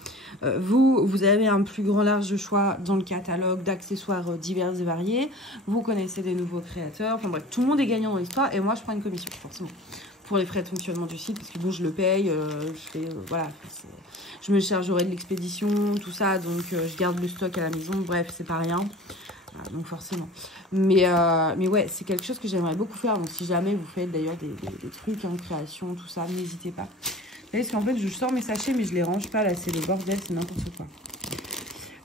Vous avez un plus grand large choix dans le catalogue d'accessoires divers et variés. Vous connaissez des nouveaux créateurs. Enfin bref, tout le monde est gagnant dans l'histoire. Et moi, je prends une commission, forcément. Pour les frais de fonctionnement du site, parce que bon, je le paye, je fais, voilà, je me chargerai de l'expédition, tout ça, donc je garde le stock à la maison, bref, c'est pas rien, donc forcément. Mais ouais, c'est quelque chose que j'aimerais beaucoup faire, donc si jamais vous faites d'ailleurs des trucs en création, tout ça, n'hésitez pas. Parce qu'en fait, je sors mes sachets, mais je les range pas, là, c'est le bordel, c'est n'importe quoi.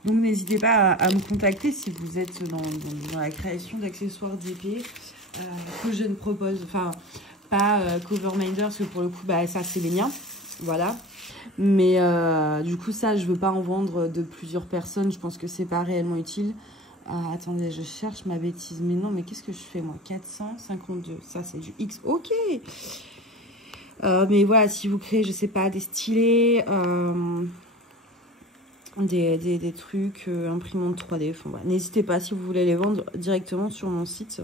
Donc n'hésitez pas à me contacter si vous êtes dans la création d'accessoires d'épée, que je ne propose, enfin... pas Coverminder parce que pour le coup bah ça c'est les miens, voilà, mais du coup ça je veux pas en vendre de plusieurs personnes, je pense que c'est pas réellement utile. Attendez, je cherche ma bêtise, mais non, mais qu'est-ce que je fais moi? 452, ça c'est du X, ok. Mais voilà, si vous créez, je sais pas, des stylés, des trucs, imprimantes 3D, enfin, voilà. N'hésitez pas si vous voulez les vendre directement sur mon site.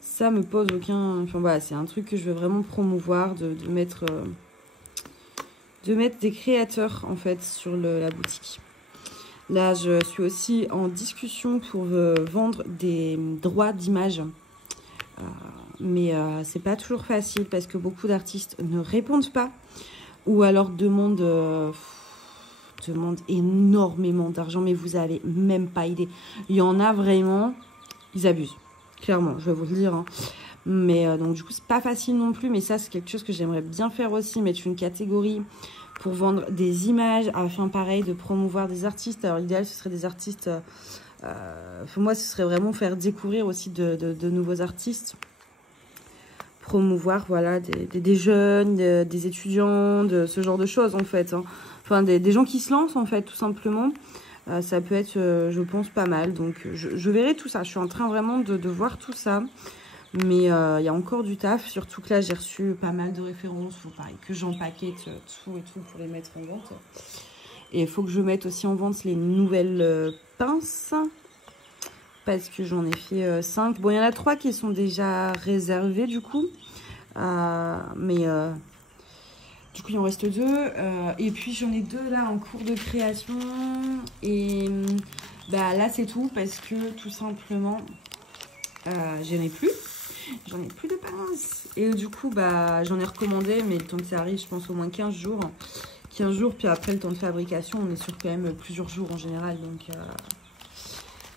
Ça me pose aucun... Enfin voilà, c'est un truc que je veux vraiment promouvoir, de mettre des créateurs en fait sur la boutique. Là, je suis aussi en discussion pour vendre des droits d'image. Mais c'est pas toujours facile parce que beaucoup d'artistes ne répondent pas ou alors demandent énormément d'argent, mais vous avez même pas idée. Il y en a vraiment, ils abusent. Clairement, je vais vous le dire. Hein. Mais donc du coup, c'est pas facile non plus. Mais ça, c'est quelque chose que j'aimerais bien faire aussi, mettre une catégorie pour vendre des images afin, pareil, de promouvoir des artistes. Alors, l'idéal, ce serait des artistes... pour moi, ce serait vraiment faire découvrir aussi de nouveaux artistes. Promouvoir, voilà, des jeunes, des étudiants, de ce genre de choses, en fait. Hein. Enfin, des gens qui se lancent, en fait, tout simplement. Ça peut être, je pense, pas mal. Donc, je verrai tout ça. Je suis en train vraiment de voir tout ça. Mais il y a encore du taf. Surtout que là, j'ai reçu pas mal de références. Il faut pareil que j'empaquette tout et tout pour les mettre en vente. Et il faut que je mette aussi en vente les nouvelles pinces. Parce que j'en ai fait 5. Bon, il y en a 3 qui sont déjà réservées, du coup. Mais... du coup, il en reste 2. Et puis, j'en ai 2 là en cours de création. Et bah, là, c'est tout parce que tout simplement, j'en ai plus. J'en ai plus de pinces. Et du coup, bah, j'en ai recommandé. Mais le temps que ça arrive, je pense au moins 15 jours. 15 jours, puis après, le temps de fabrication, on est sur quand même plusieurs jours en général. Donc,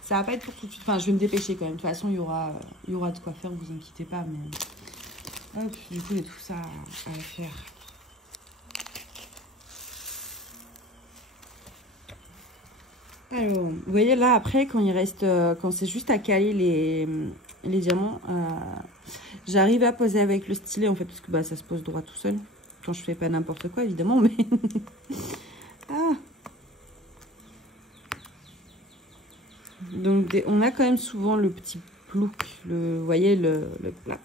ça va pas être pour tout de suite. Enfin, je vais me dépêcher quand même. De toute façon, il y aura de quoi faire, vous inquiétez pas. Mais hop, du coup, il y a tout ça à faire. Alors, vous voyez là, après, quand il reste, quand c'est juste à caler les diamants, j'arrive à poser avec le stylet, en fait, parce que bah, ça se pose droit tout seul. Quand je fais pas n'importe quoi, évidemment, mais... ah. Donc, on a quand même souvent le petit plouc, vous voyez, le plap.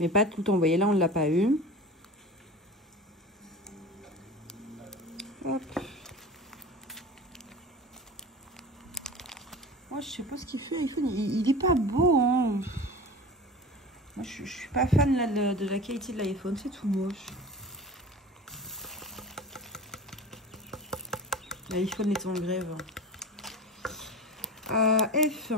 Mais pas tout le temps. Vous voyez, là, on ne l'a pas eu. Hop. Moi, je sais pas ce qu'il fait, l'iPhone. Il est pas beau, hein. Moi, je suis pas fan là, de la qualité de l'iPhone. C'est tout moche. L'iPhone est en grève. F.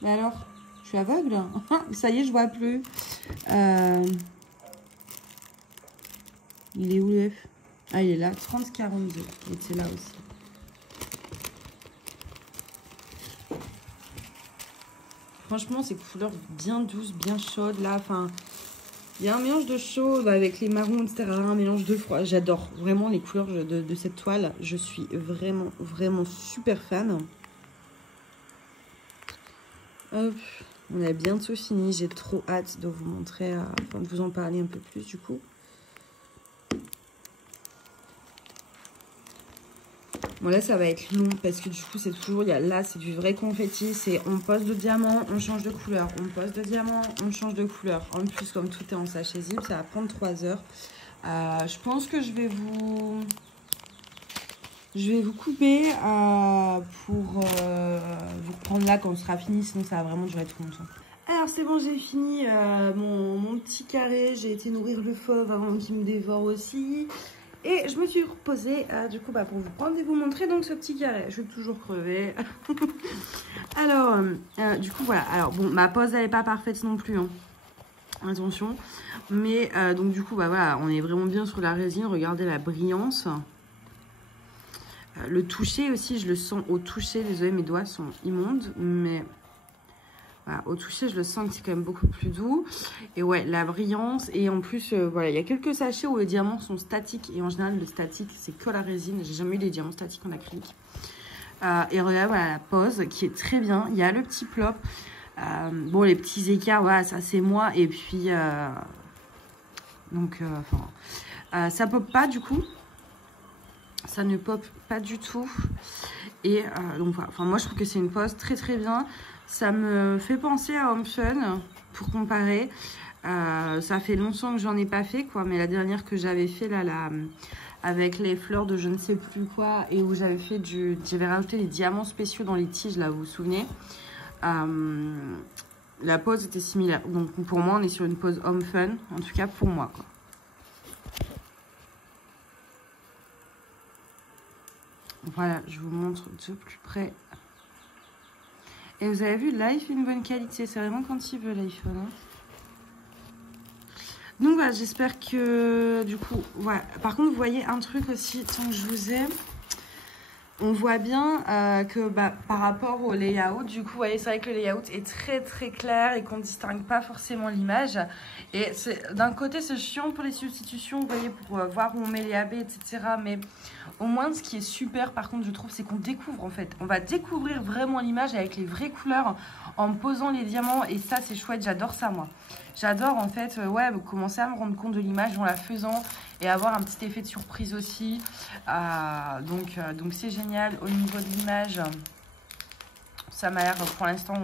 Mais alors, je suis aveugle. Ça y est, je vois plus. Il est où le F? Ah, il est là. 3042. Il était là aussi. Franchement, ces couleurs bien douces, bien chaudes. Là, enfin, il y a un mélange de chaud avec les marrons, etc. Un mélange de froid. J'adore vraiment les couleurs de cette toile. Je suis vraiment, vraiment super fan. Hop, on a bientôt fini. J'ai trop hâte de vous montrer, enfin, de vous en parler un peu plus du coup. Bon là ça va être long parce que du coup c'est toujours, là c'est du vrai confetti, c'est on pose de diamant, on change de couleur, on pose de diamant, on change de couleur. En plus comme tout est en sachet zip, ça va prendre 3 heures. Je pense que je vais vous couper pour vous prendre là quand on sera fini, sinon ça va vraiment durer trop longtemps. Alors c'est bon, j'ai fini mon petit carré, j'ai été nourrir le fauve avant qu'il me dévore aussi. Et je me suis reposée du coup pour vous prendre et vous montrer donc ce petit carré. Je vais toujours crever. Alors, du coup voilà. Alors bon, ma pose elle n'est pas parfaite non plus. Hein. Attention. Mais donc du coup voilà, on est vraiment bien sur la résine. Regardez la brillance. Le toucher aussi, je le sens au toucher. Désolé, mes doigts sont immondes. Mais... voilà, au toucher, je le sens que c'est quand même beaucoup plus doux. Et ouais, la brillance. Et en plus, voilà, il y a quelques sachets où les diamants sont statiques. Et en général, le statique, c'est que la résine. J'ai jamais eu des diamants statiques en acrylique. Et regarde, voilà, la pose qui est très bien. Il y a le petit plop. Bon, les petits écarts, voilà, ça c'est moi. Et puis, donc, ça pop pas du coup. Ça ne pop pas du tout. Et donc voilà, enfin, moi je trouve que c'est une pose très très bien. Ça me fait penser à Home Fun pour comparer. Ça fait longtemps que j'en ai pas fait quoi, mais la dernière que j'avais fait là, avec les fleurs de je ne sais plus quoi et où j'avais fait j'avais rajouté des diamants spéciaux dans les tiges là, vous vous souvenez, la pose était similaire. Donc pour moi on est sur une pose Home Fun, en tout cas pour moi quoi. Voilà, je vous montre de plus près. Et vous avez vu, là il fait une bonne qualité, c'est vraiment quand il veut l'iPhone hein. Donc voilà, j'espère que du coup, voilà. Par contre, vous voyez un truc aussi, tant que je vous ai, on voit bien que par rapport au layout, du coup, vous voyez, c'est vrai que le layout est très très clair et qu'on ne distingue pas forcément l'image. Et d'un côté, c'est chiant pour les substitutions, vous voyez, pour voir où on met les AB, etc. Mais au moins, ce qui est super, par contre, je trouve, c'est qu'on découvre en fait. On va découvrir vraiment l'image avec les vraies couleurs en posant les diamants. Et ça, c'est chouette, j'adore ça, moi. J'adore en fait, ouais, commencer à me rendre compte de l'image en la faisant et avoir un petit effet de surprise aussi. Donc c'est génial. Au niveau de l'image, ça m'a l'air pour l'instant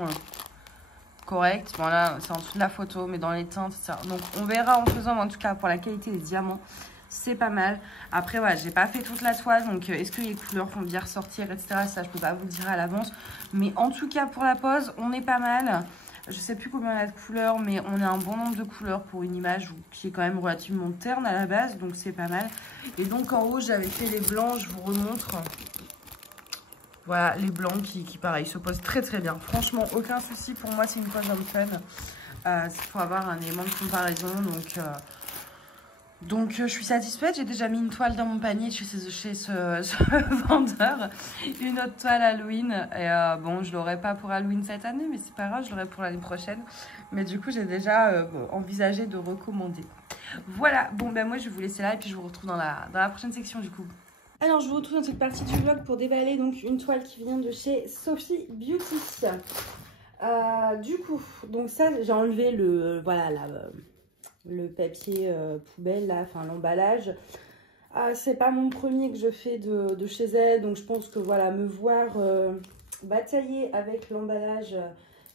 correct. Bon là, c'est en dessous de la photo, mais dans les teintes, etc. Donc on verra en faisant, mais en tout cas pour la qualité des diamants, c'est pas mal. Après, voilà, j'ai pas fait toute la toile, donc est-ce que les couleurs vont bien ressortir, etc. Ça, je peux pas vous le dire à l'avance. Mais en tout cas, pour la pose, on est pas mal. Je sais plus combien il y a de couleurs, mais on a un bon nombre de couleurs pour une image qui est quand même relativement terne à la base, donc c'est pas mal. Et donc en haut, j'avais fait les blancs, je vous remontre. Voilà, les blancs qui pareil, se posent très très bien. Franchement, aucun souci, pour moi, c'est une pose Home Fun. C'est pour avoir un élément de comparaison, donc je suis satisfaite. J'ai déjà mis une toile dans mon panier chez ce vendeur. Une autre toile Halloween. Et bon, je l'aurai pas pour Halloween cette année, mais c'est pas grave, je l'aurai pour l'année prochaine. Mais du coup, j'ai déjà envisagé de recommander. Voilà, bon ben moi je vais vous laisser là et puis je vous retrouve dans la prochaine section du coup. Alors je vous retrouve dans cette partie du vlog pour déballer donc une toile qui vient de chez Sophie Beauty. Du coup, donc ça j'ai enlevé le papier poubelle là, enfin l'emballage. C'est pas mon premier que je fais de chez elle, donc je pense que voilà, me voir batailler avec l'emballage,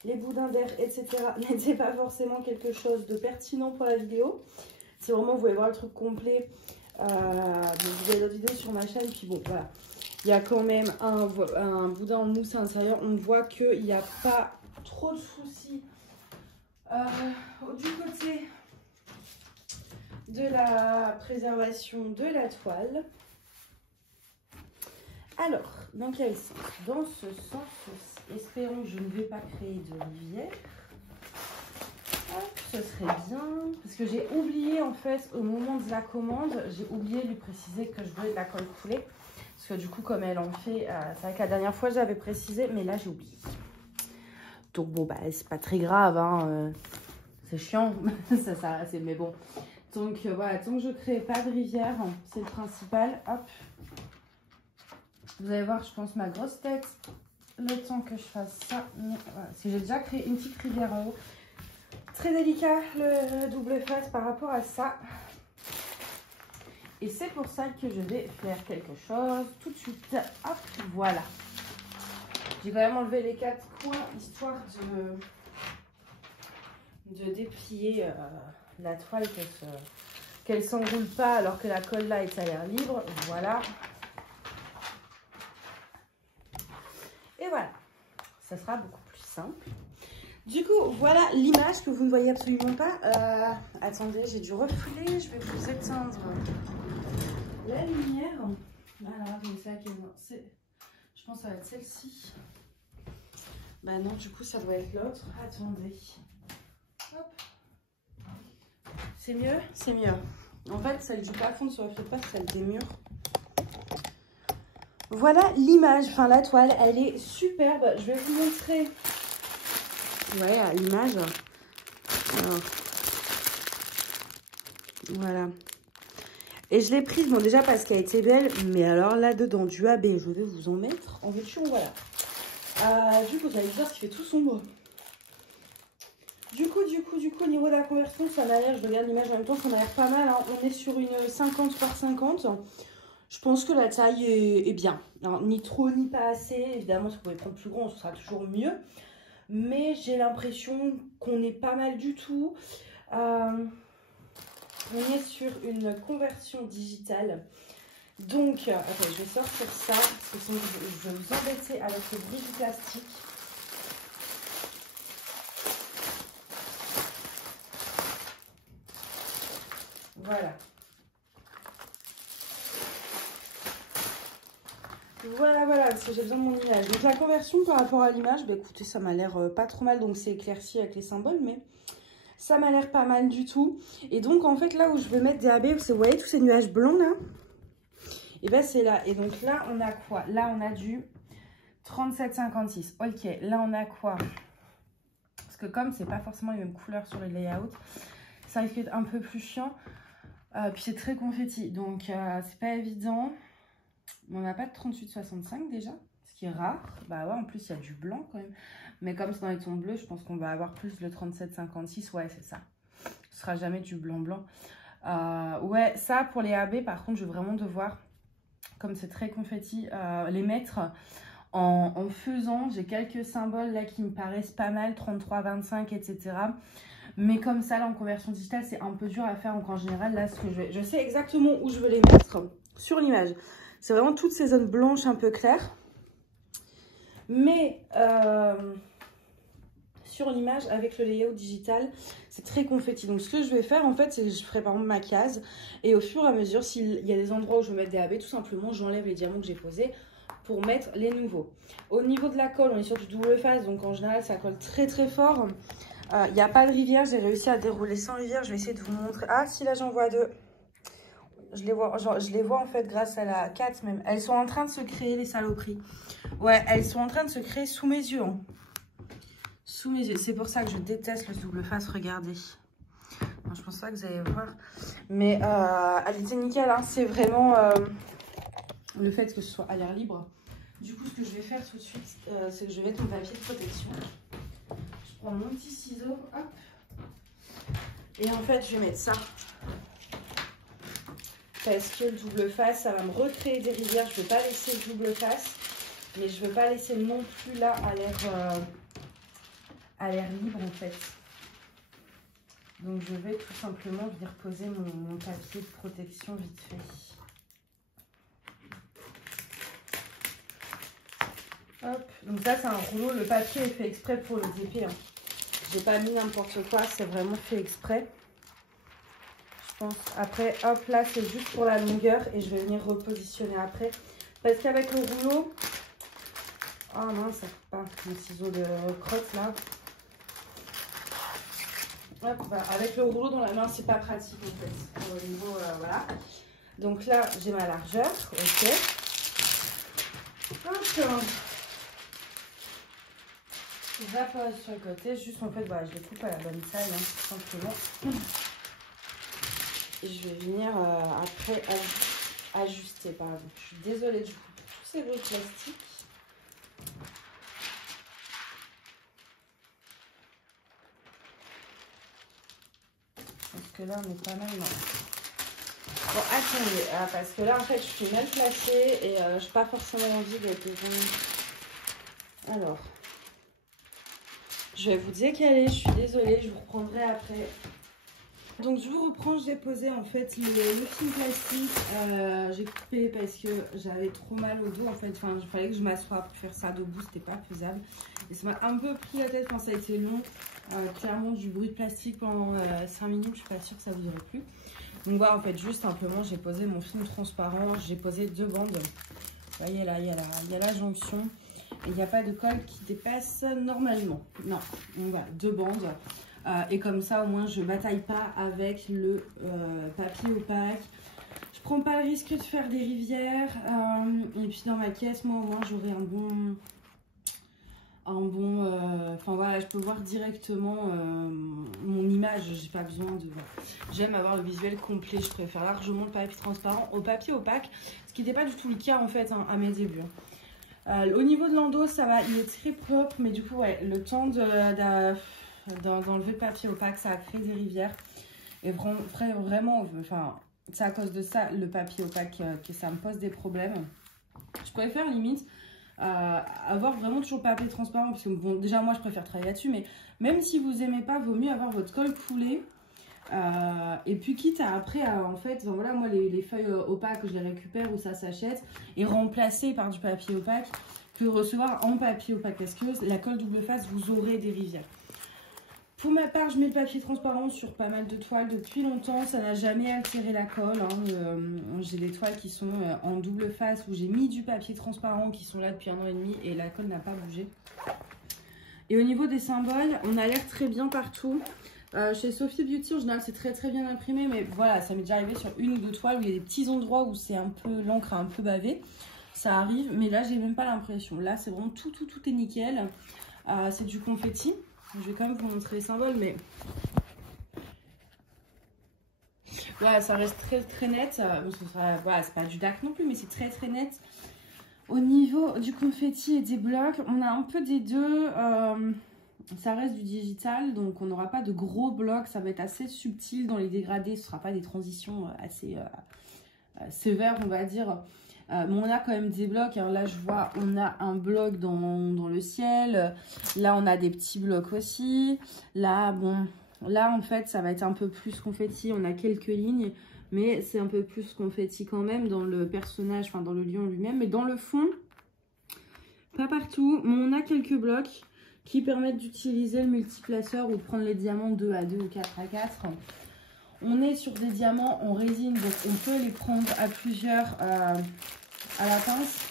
les boudins d'air, etc. n'était pas forcément quelque chose de pertinent pour la vidéo. Si vraiment vous voulez voir le truc complet, donc vous avez d'autres vidéos sur ma chaîne. Puis bon, voilà, il y a quand même un boudin en mousse à l'intérieur. On voit qu'il n'y a pas trop de soucis du côté de la préservation de la toile. Alors, dans quel sens? Dans ce sens, espérons que je ne vais pas créer de rivière. Hop, ce serait bien. Parce que j'ai oublié, en fait, au moment de la commande, j'ai oublié de lui préciser que je voulais de la colle coulée. Parce que du coup, comme elle en fait, c'est vrai que la dernière fois, j'avais précisé, mais là, j'ai oublié. Donc bon, bah, c'est pas très grave, hein. C'est chiant, mais bon. Donc voilà, tant que je crée pas de rivière, c'est le principal. Hop. Vous allez voir, je pense, ma grosse tête, le temps que je fasse ça. Mais voilà, si j'ai déjà créé une petite rivière en haut. Très délicat le double face par rapport à ça. Et c'est pour ça que je vais faire quelque chose tout de suite. Hop, voilà. J'ai quand même enlevé les 4 coins, histoire de déplier la toile, qu'elle ne s'enroule pas alors que la colle là est à l'air libre. Voilà. Et voilà. Ça sera beaucoup plus simple. Du coup, voilà l'image que vous ne voyez absolument pas. Attendez, j'ai dû refouler. Je vais vous éteindre la lumière. Alors, c'est laquelle? Je pense que ça va être celle-ci. Bah non, du coup, ça doit être l'autre. Attendez. Hop. C'est mieux? C'est mieux. En fait, celle du plafond ne se reflète pas, celle des murs. Voilà l'image. Enfin, la toile, elle est superbe. Je vais vous montrer. Ouais, l'image. Voilà. Et je l'ai prise, bon, déjà parce qu'elle était belle, mais alors là-dedans, du AB, je vais vous en mettre en veux-tu, en voilà. Du coup, vous allez dire qu'il fait tout sombre. Du coup, au niveau de la conversion, ça m'a l'air, je regarde l'image en même temps, ça m'a l'air pas mal. Hein. On est sur une 50 par 50. Je pense que la taille est bien. Alors, ni trop ni pas assez. Évidemment, si vous pouvez prendre plus grand, ce sera toujours mieux. Mais j'ai l'impression qu'on est pas mal du tout. On est sur une conversion digitale. Donc, attends, je vais sortir ça. Parce que sinon, je vais vous embêter avec le bruit du plastique. Voilà. Voilà, parce que j'ai besoin de mon image. Donc la conversion par rapport à l'image, bah écoutez, ça m'a l'air pas trop mal. Donc c'est éclairci avec les symboles, mais ça m'a l'air pas mal du tout. Et donc en fait, là où je vais mettre des AB, vous voyez tous ces nuages blancs là? Et ben c'est là. Et donc là, on a quoi? Là, on a du 37,56. Ok, là, on a quoi? Parce que comme c'est pas forcément les mêmes couleurs sur les layouts, ça risque d'être un peu plus chiant. Puis c'est très confetti, donc c'est pas évident. On n'a pas de 38,65 déjà, ce qui est rare. Bah ouais, en plus il y a du blanc quand même. Mais comme c'est dans les tons bleus, je pense qu'on va avoir plus le 37,56. Ouais, c'est ça. Ce sera jamais du blanc. Ouais, ça pour les AB, par contre, je vais vraiment devoir, comme c'est très confetti, les mettre en faisant. J'ai quelques symboles là qui me paraissent pas mal, 33,25, etc. Mais comme ça, là, en conversion digitale, c'est un peu dur à faire. Donc, en général, là, je sais exactement où je veux les mettre sur l'image. C'est vraiment toutes ces zones blanches un peu claires. Mais sur l'image, avec le layout digital, c'est très confetti. Donc, ce que je vais faire, en fait, c'est que je ferai par exemple ma case. Et au fur et à mesure, s'il y a des endroits où je veux mettre des AB, tout simplement, j'enlève les diamants que j'ai posés pour mettre les nouveaux. Au niveau de la colle, on est sur du double face. Donc, en général, ça colle très, très fort. Il n'y a pas de rivière, j'ai réussi à dérouler sans rivière. Je vais essayer de vous montrer. Ah si, là j'en vois deux. Je les vois en fait grâce à la 4 même. Elles sont en train de se créer, les saloperies. Ouais, elles sont en train de se créer sous mes yeux. Hein. Sous mes yeux. C'est pour ça que je déteste le double face, regardez. Non, je pense pas que vous allez voir. Mais elle était nickel, hein. C'est vraiment le fait que ce soit à l'air libre. Du coup, ce que je vais faire tout de suite, c'est que je vais mettre mon papier de protection. Je prends mon petit ciseau, hop, et en fait je vais mettre ça parce que le double face ça va me recréer des rivières. Je ne veux pas laisser le double face, mais je ne veux pas laisser non plus là à l'air libre en fait. Donc je vais tout simplement venir poser mon papier de protection vite fait. Hop, donc ça c'est un rouleau, le papier est fait exprès pour les épées. Hein. J'ai pas mis n'importe quoi, c'est vraiment fait exprès. Je pense. Après, hop, là, c'est juste pour la longueur et je vais venir repositionner après. Parce qu'avec le rouleau... Oh non, ça fait pas mon ciseau de crotte là. Hop, bah, avec le rouleau dans la main, c'est pas pratique en fait. Au niveau, voilà. Donc là, j'ai ma largeur, ok. Hop. Je la pose sur le côté, juste en fait, voilà, je les coupe à la bonne taille, hein, tout simplement. Et je vais venir après ajuster, pardon. Je suis désolée du coup pour tous ces bruits plastiques. Parce que là, on est pas mal, non. Bon, attendez, parce que là, en fait, je suis mal placée et je n'ai pas forcément envie d'être devant. Alors... Je vais vous décaler, je suis désolée, je vous reprendrai après. Donc je vous reprends, j'ai posé en fait le film plastique. J'ai coupé parce que j'avais trop mal au dos en fait. Enfin, il fallait que je m'assoie pour faire ça debout, c'était pas faisable. Et ça m'a un peu pris la tête quand ça a été long. Clairement du bruit de plastique pendant 5 minutes, je suis pas sûre que ça vous aurait plu. Donc voilà, en fait, juste simplement, j'ai posé mon film transparent, j'ai posé 2 bandes. Vous voyez là, il y a la jonction. Et il n'y a pas de colle qui dépasse normalement. Non, donc voilà, 2 bandes. Et comme ça, au moins, je ne bataille pas avec le papier opaque. Je prends pas le risque de faire des rivières. Et puis dans ma caisse, moi, au moins, j'aurai un bon... Enfin voilà, je peux voir directement mon image. J'ai pas besoin de... J'aime avoir le visuel complet. Je préfère largement le papier transparent au papier opaque. Ce qui n'était pas du tout le cas, en fait, hein, à mes débuts. Au niveau de l'endos, ça va, il est très propre, mais du coup, ouais, le temps d'enlever le papier opaque, ça a créé des rivières. Et vraiment, enfin, c'est à cause de ça, le papier opaque, que ça me pose des problèmes. Je préfère limite avoir vraiment toujours papier transparent, parce que bon, déjà moi je préfère travailler là-dessus, mais même si vous aimez pas, vaut mieux avoir votre colle coulée. Et puis quitte à après, en fait, enfin, voilà, moi les feuilles opaques, je les récupère ou ça s'achète, et remplacer par du papier opaque, que recevoir en papier opaque, parce que la colle double face, vous aurez des rivières. Pour ma part, je mets le papier transparent sur pas mal de toiles depuis longtemps. Ça n'a jamais altéré la colle. Hein. J'ai des toiles qui sont en double face où j'ai mis du papier transparent qui sont là depuis 1 an et demi et la colle n'a pas bougé. Et au niveau des symboles, on a l'air très bien partout. Chez Sophie Beauty, en général, c'est très bien imprimé. Mais voilà, ça m'est déjà arrivé sur 1 ou 2 toiles où il y a des petits endroits où c'est un peu l'encre a un peu bavé. Ça arrive, mais là, j'ai même pas l'impression. Là, c'est vraiment tout est nickel. C'est du confetti. Je vais quand même vous montrer les symboles, mais voilà, ça reste très net. Voilà, c'est pas du DAC non plus, mais c'est très net. Au niveau du confetti et des blocs, on a un peu des deux. Ça reste du digital, donc on n'aura pas de gros blocs. Ça va être assez subtil dans les dégradés. Ce ne sera pas des transitions assez sévères, on va dire. Mais on a quand même des blocs. Alors là, je vois, on a un bloc dans le ciel. Là, on a des petits blocs aussi. Là, bon, là, en fait, ça va être un peu plus confetti. On a quelques lignes, mais c'est un peu plus confetti quand même dans le personnage, enfin, dans le lion lui-même. Mais dans le fond, pas partout. Mais on a quelques blocs qui permettent d'utiliser le multiplaceur ou de prendre les diamants 2 à 2 ou 4 à 4. On est sur des diamants en résine, donc on peut les prendre à plusieurs à la pince.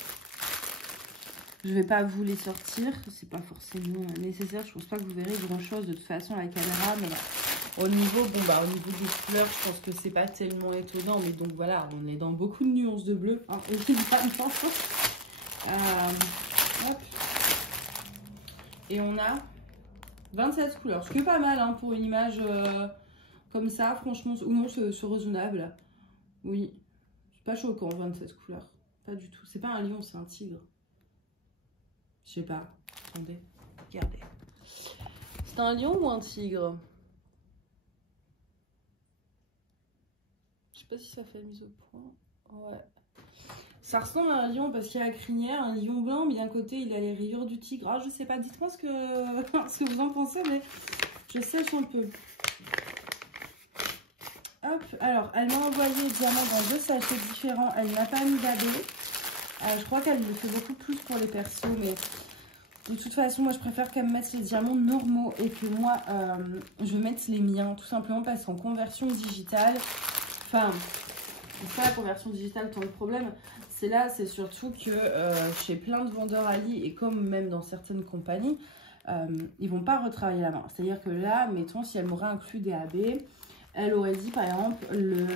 Je ne vais pas vous les sortir, c'est pas forcément nécessaire. Je pense pas que vous verrez grand chose de toute façon à la caméra, mais au niveau, bon bah au niveau des couleurs, je pense que c'est pas tellement étonnant, mais donc voilà, on est dans beaucoup de nuances de bleu, hein, évidemment. Hop. Et on a 27 couleurs, ce qui est pas mal hein, pour une image. Comme ça, franchement, ou non, c'est raisonnable. Oui, c'est pas choquant, 27 couleurs. Pas du tout. C'est pas un lion, c'est un tigre. Je sais pas. Attendez, regardez. C'est un lion ou un tigre? Je sais pas si ça fait mise au point. Ouais. Ça ressemble à un lion parce qu'il y a la crinière, un lion blanc, mais d'un côté, il a les rayures du tigre. Ah, je sais pas, dites-moi ce que vous en pensez, mais je sèche un peu. Hop, alors elle m'a envoyé le diamant dans 2 sachets différents. Elle n'a pas mis d'AB. Je crois qu'elle le fait beaucoup plus pour les persos, mais de toute façon, moi je préfère qu'elle me mette les diamants normaux et que moi je mette les miens, tout simplement parce qu'en conversion digitale, enfin, c'est pas la conversion digitale tant le problème, c'est là, c'est surtout que chez plein de vendeurs Ali et comme même dans certaines compagnies, ils vont pas retravailler la main. C'est-à-dire que là, mettons, si elle m'aurait inclus des AB, elle aurait dit par exemple le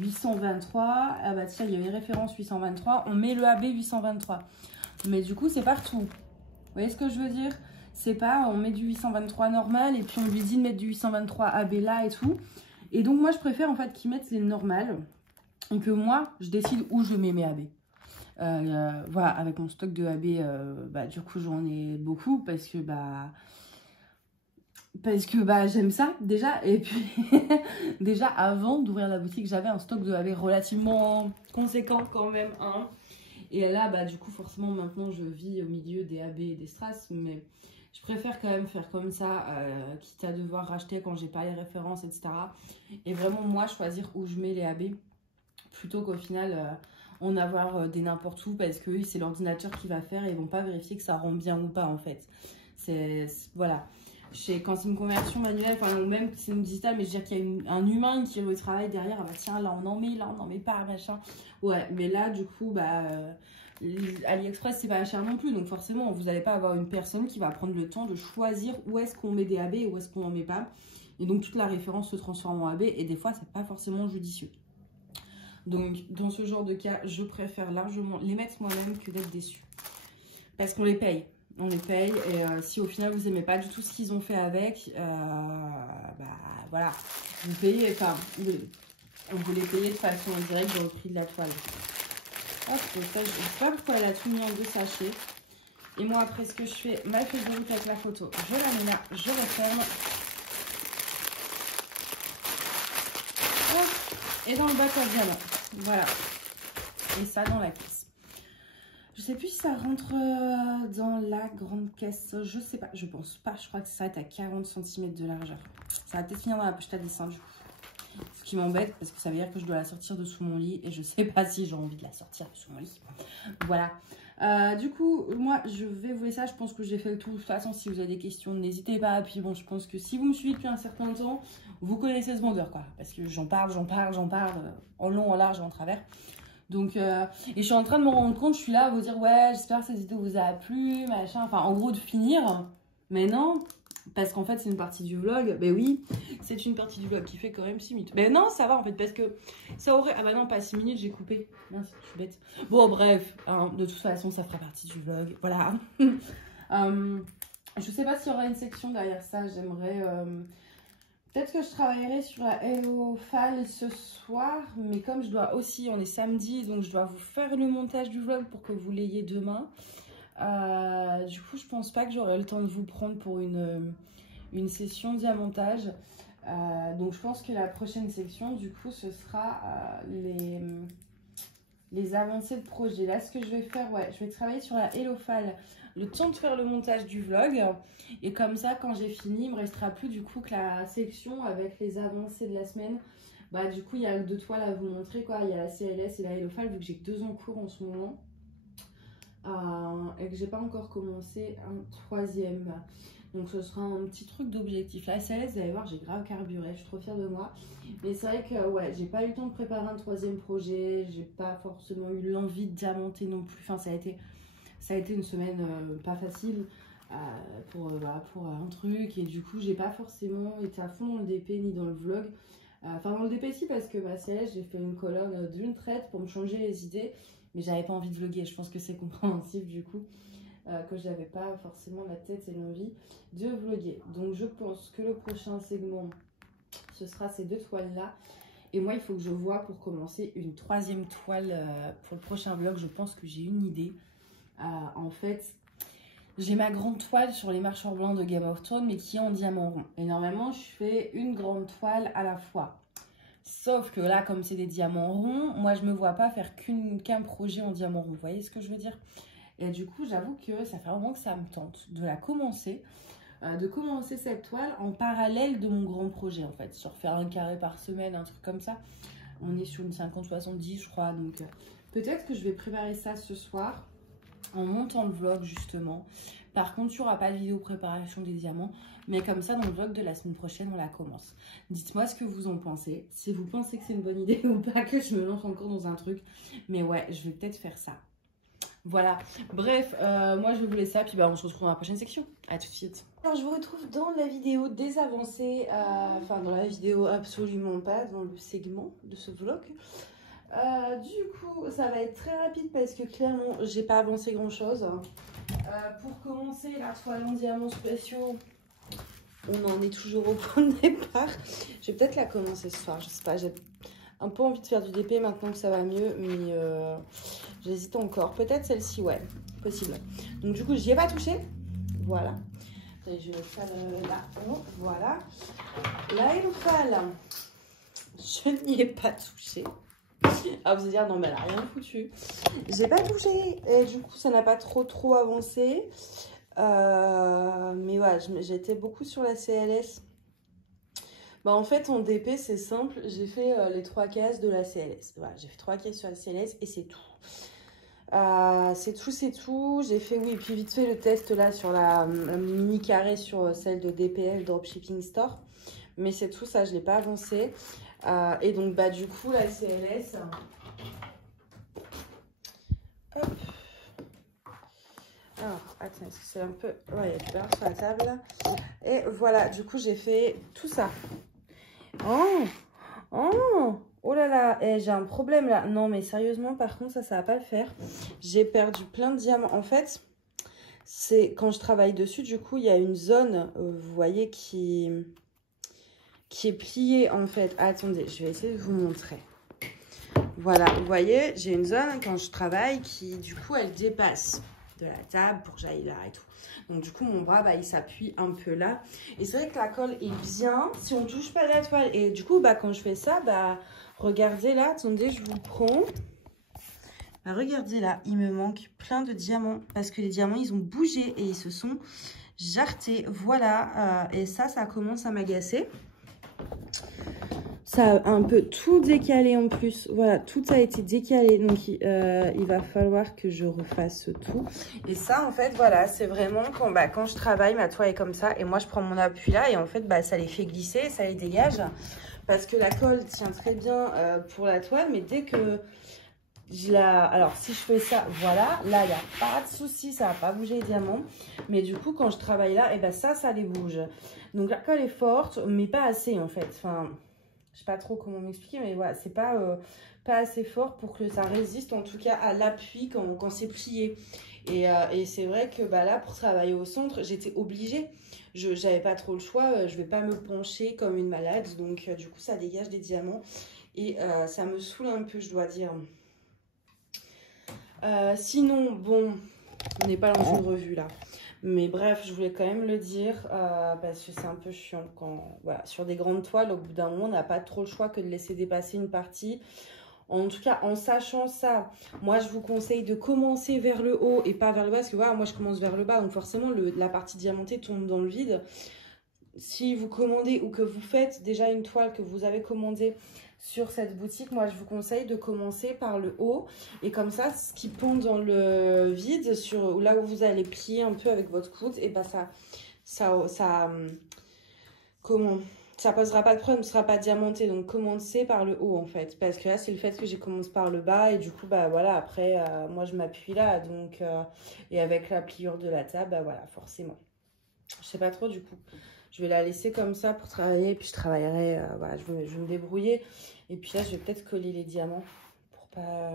823, ah bah tiens il y a une référence 823, on met le AB 823. Mais du coup c'est partout. Vous voyez ce que je veux dire? C'est pas on met du 823 normal et puis on lui dit de mettre du 823 AB là et tout. Et donc moi je préfère en fait qu'ils mettent les normales et que moi je décide où je mets mes AB. Voilà, avec mon stock de AB, bah, du coup j'en ai beaucoup parce que j'aime ça déjà, et puis déjà avant d'ouvrir la boutique j'avais un stock de AB relativement conséquent quand même hein. Et là bah du coup forcément maintenant je vis au milieu des AB et des strass, mais je préfère quand même faire comme ça quitte à devoir racheter quand j'ai pas les références etc, et vraiment moi choisir où je mets les AB plutôt qu'au final en avoir des n'importe où parce que c'est l'ordinateur qui va faire et ils vont pas vérifier que ça rend bien ou pas en fait. Voilà. Quand c'est une conversion manuelle, enfin, ou même c'est une digitale, mais je veux dire qu'il y a un humain qui le travaille derrière, ah bah tiens, là on en met, là on n'en met pas, machin. Ouais, mais là du coup, AliExpress c'est pas cher non plus, donc forcément vous n'allez pas avoir une personne qui va prendre le temps de choisir où est-ce qu'on met des AB et où est-ce qu'on en met pas. Et donc toute la référence se transforme en AB et des fois c'est pas forcément judicieux. Donc dans ce genre de cas, je préfère largement les mettre moi-même que d'être déçue. Parce qu'on les paye. On les paye et si au final vous n'aimez pas du tout ce qu'ils ont fait avec, voilà, vous payez, enfin, vous les payez de façon directe dans le prix de la toile. Hop, donc ça, je ne sais pas pourquoi elle a tout mis en 2 sachets. Et moi après ce que je fais, ma feuille de route avec la photo, je la mets là, je referme. Hop, Et dans le bac à diamant. Voilà. Et ça dans la caisse. Je sais plus si ça rentre dans la grande caisse. Je sais pas. Je pense pas. Je crois que ça s'arrête à 40 cm de largeur. Ça va peut-être finir dans la pochette à dessin du coup. Ce qui m'embête parce que ça veut dire que je dois la sortir de sous mon lit. Et je sais pas si j'ai envie de la sortir de sous mon lit. Voilà. Du coup, moi, je vais vous laisser ça. Je pense que j'ai fait le tour. De toute façon, si vous avez des questions, n'hésitez pas. Puis bon, je pense que si vous me suivez depuis un certain temps, vous connaissez ce vendeur, quoi. Parce que j'en parle en long, en large et en travers. Donc, et je suis en train de me rendre compte, je suis là à vous dire, ouais, j'espère que cette vidéo vous a plu, machin. Enfin, en gros, de finir. Mais non, parce qu'en fait, c'est une partie du vlog. Ben oui, c'est une partie du vlog qui fait quand même 6 minutes. Ben non, ça va en fait, parce que ça aurait... Ah bah non, pas 6 minutes, j'ai coupé. Mince, je suis bête. Bon, bref, hein, de toute façon, ça fera partie du vlog. Voilà. Je sais pas s'il y aura une section derrière ça. J'aimerais... Peut-être que je travaillerai sur la Hello-Fall ce soir, mais comme je dois aussi, on est samedi, donc je dois vous faire le montage du vlog pour que vous l'ayez demain. Du coup, je pense pas que j'aurai le temps de vous prendre pour une session diamantage. Donc je pense que la prochaine section, du coup, ce sera les avancées de projet. Là, ce que je vais faire, ouais, je vais travailler sur la Hello-Fall le temps de faire le montage du vlog. Et comme ça, quand j'ai fini, il me restera plus du coup que la section avec les avancées de la semaine. Bah du coup, il y a 2 toiles à vous montrer, quoi. Il y a la CLS et la Hello-Fall, vu que j'ai que 2 en cours en ce moment. Et que j'ai pas encore commencé un 3e. Donc ce sera un petit truc d'objectif. La CLS, vous allez voir, j'ai grave carburé, je suis trop fière de moi. Mais c'est vrai que ouais, j'ai pas eu le temps de préparer un 3e projet. J'ai pas forcément eu l'envie de diamanter non plus. Enfin, ça a été une semaine pas facile pour un truc. Et du coup, j'ai pas forcément été à fond dans le DP ni dans le vlog. Enfin, dans le DP, si, parce que ma CLS, j'ai fait une colonne d'une traite pour me changer les idées. Mais j'avais pas envie de vlogger. Je pense que c'est compréhensible du coup. Que j'avais pas forcément la tête et l'envie de vlogger. Donc je pense que le prochain segment, ce sera ces 2 toiles-là. Et moi, il faut que je vois pour commencer une 3e toile pour le prochain vlog. Je pense que j'ai une idée. En fait, j'ai ma grande toile sur les marcheurs blancs de Game of Thrones, mais qui est en diamant rond. Et normalement, je fais une grande toile à la fois. Sauf que là, comme c'est des diamants ronds, moi, je me vois pas faire qu'un projet en diamant rond. Vous voyez ce que je veux dire? Et du coup, j'avoue que ça fait un moment que ça me tente de la commencer. De commencer cette toile en parallèle de mon grand projet, en fait. Sur faire un carré par semaine, un truc comme ça. On est sur une 50-70, je crois. Donc, peut-être que je vais préparer ça ce soir. En montant le vlog justement. Par contre, il n'y aura pas de vidéo préparation des diamants, mais comme ça dans le vlog de la semaine prochaine on la commence. Dites-moi ce que vous en pensez, si vous pensez que c'est une bonne idée ou pas, que je me lance encore dans un truc, mais ouais, je vais peut-être faire ça. Voilà, bref, moi je vais vous laisser ça, puis bah, on se retrouve dans la prochaine section. À tout de suite. Alors je vous retrouve dans la vidéo des avancées, enfin dans la vidéo absolument pas, dans le segment de ce vlog. Du coup, ça va être très rapide parce que clairement, j'ai pas avancé grand chose. Pour commencer, la toile en diamants spéciaux, on en est toujours au point de départ. Je vais peut-être la commencer ce soir, je sais pas. J'ai un peu envie de faire du DP maintenant que ça va mieux, mais j'hésite encore. Peut-être celle-ci, ouais, possible. Donc, du coup, j'y ai pas touché. Voilà. Attendez, je vais mettre ça là. Oh, voilà. La Hello-Fall, je n'y ai pas touché. Ah, vous allez dire, non, mais elle a rien foutu. J'ai pas touché. Et du coup, ça n'a pas trop avancé. Mais ouais, j'étais beaucoup sur la CLS. Bah, en fait, en DP, c'est simple. J'ai fait les 3 cases de la CLS. Voilà, j'ai fait 3 cases sur la CLS et c'est tout. C'est tout. J'ai fait, oui, puis vite fait le test là sur la mini carré sur celle de DPL, Dropshipping Store. Mais c'est tout, ça, je l'ai pas avancé. Et donc, bah, du coup, la CLS. Hop. Alors, attends, est-ce que c'est un peu... Ouais, il y a du beurre sur la table, là. Et voilà, du coup, j'ai fait tout ça. Oh là là, j'ai un problème, là. Non, mais sérieusement, par contre, ça va pas le faire. J'ai perdu plein de diamants. En fait, c'est quand je travaille dessus, du coup, il y a une zone, vous voyez, qui est pliée, en fait. Attendez, je vais essayer de vous montrer. Voilà, vous voyez, j'ai une zone, quand je travaille, qui, du coup, elle dépasse. de la table pour que j'aille là et tout. Donc du coup mon bras bah, il s'appuie un peu là. Et c'est vrai que la colle est bien si on touche pas la toile. Et du coup bah, quand je fais ça, bah, regardez là, attendez je vous le prends. Bah, regardez là, il me manque plein de diamants parce que les diamants ils ont bougé et ils se sont jartés. Voilà, et ça commence à m'agacer. Ça a un peu tout décalé en plus. Voilà, tout a été décalé. Donc, il va falloir que je refasse tout. Et ça, en fait, voilà, c'est vraiment quand je travaille, ma toile est comme ça. Et moi, je prends mon appui là. Et en fait, bah, ça les fait glisser, ça les dégage. Parce que la colle tient très bien pour la toile. Mais dès que je la... Alors, si je fais ça, voilà. Là, il n'y a pas de souci. Ça va pas bouger les diamants. Mais du coup, quand je travaille là, et ben ça les bouge. Donc, la colle est forte, mais pas assez, en fait. Enfin... Je sais pas trop comment m'expliquer, mais voilà, c'est pas assez fort pour que ça résiste, en tout cas à l'appui quand c'est plié. Et c'est vrai que bah, là, pour travailler au centre, j'étais obligée. J'avais pas trop le choix, je vais pas me pencher comme une malade. Donc, du coup, ça dégage des diamants. Et ça me saoule un peu, je dois dire. Sinon, bon, on n'est pas dans une revue là. Mais bref, je voulais quand même le dire parce que c'est un peu chiant quand, voilà, sur des grandes toiles, au bout d'un moment, on n'a pas trop le choix que de laisser dépasser une partie. En tout cas, en sachant ça, moi, je vous conseille de commencer vers le haut et pas vers le bas. Parce que voilà, moi, je commence vers le bas. Donc forcément, la partie diamantée tombe dans le vide. Si vous commandez ou que vous faites déjà une toile que vous avez commandée sur cette boutique, moi je vous conseille de commencer par le haut et comme ça ce qui pond dans le vide sur là où vous allez plier un peu avec votre coude, et ben ça posera pas de problème, ce sera pas diamanté. Donc commencez par le haut en fait, parce que là c'est le fait que j'ai commencé par le bas et du coup bah voilà, après moi je m'appuie là, donc et avec la pliure de la table, bah voilà, forcément je sais pas trop, du coup je vais la laisser comme ça pour travailler, puis je travaillerai, voilà, je vais me débrouiller. Et puis là, je vais peut-être coller les diamants pour pas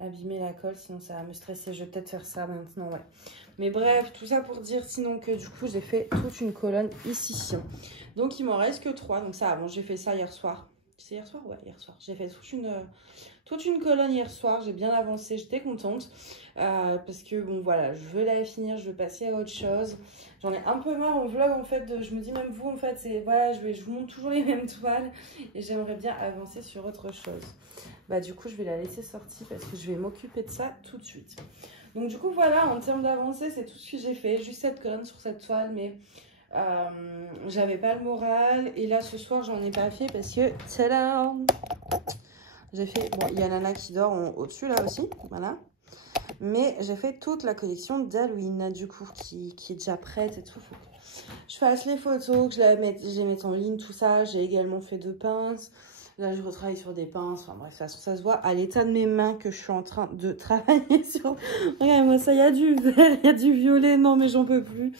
abîmer la colle, sinon ça va me stresser. Je vais peut-être faire ça maintenant, ouais. Mais bref, tout ça pour dire sinon que du coup, j'ai fait toute une colonne ici. Donc, il m'en reste que 3, donc ça, bon, j'ai fait ça hier soir. C'est hier soir? Ouais, hier soir. J'ai fait toute une colonne hier soir, j'ai bien avancé, j'étais contente. Parce que bon, voilà, je veux la finir, je veux passer à autre chose. J'en ai un peu marre en vlog en fait, je me dis même vous en fait, c'est voilà, je vous montre toujours les mêmes toiles et j'aimerais bien avancer sur autre chose. Bah du coup je vais la laisser sortir parce que je vais m'occuper de ça tout de suite. Donc du coup voilà, en termes d'avancée c'est tout ce que j'ai fait, juste cette colonne sur cette toile, mais j'avais pas le moral et là ce soir j'en ai pas fait parce que tadam, j'ai fait, bon il y a Nana qui dort au-dessus là aussi, voilà. Mais j'ai fait toute la collection d'Halloween, du coup, qui est déjà prête et tout. Faut que je fasse les photos, que je les mette en ligne, tout ça. J'ai également fait 2 pinces. Là, je retravaille sur des pinces. Enfin bref, de toute façon, ça se voit à l'état de mes mains que je suis en train de travailler sur... Regardez-moi ça, il y a du vert, il y a du violet. Non, mais j'en peux plus.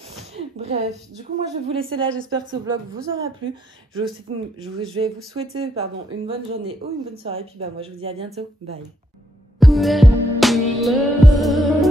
Bref, du coup, moi, je vais vous laisser là. J'espère que ce vlog vous aura plu. Je vais vous souhaiter, pardon, une bonne journée ou une bonne soirée. Puis bah, moi, je vous dis à bientôt. Bye. Love.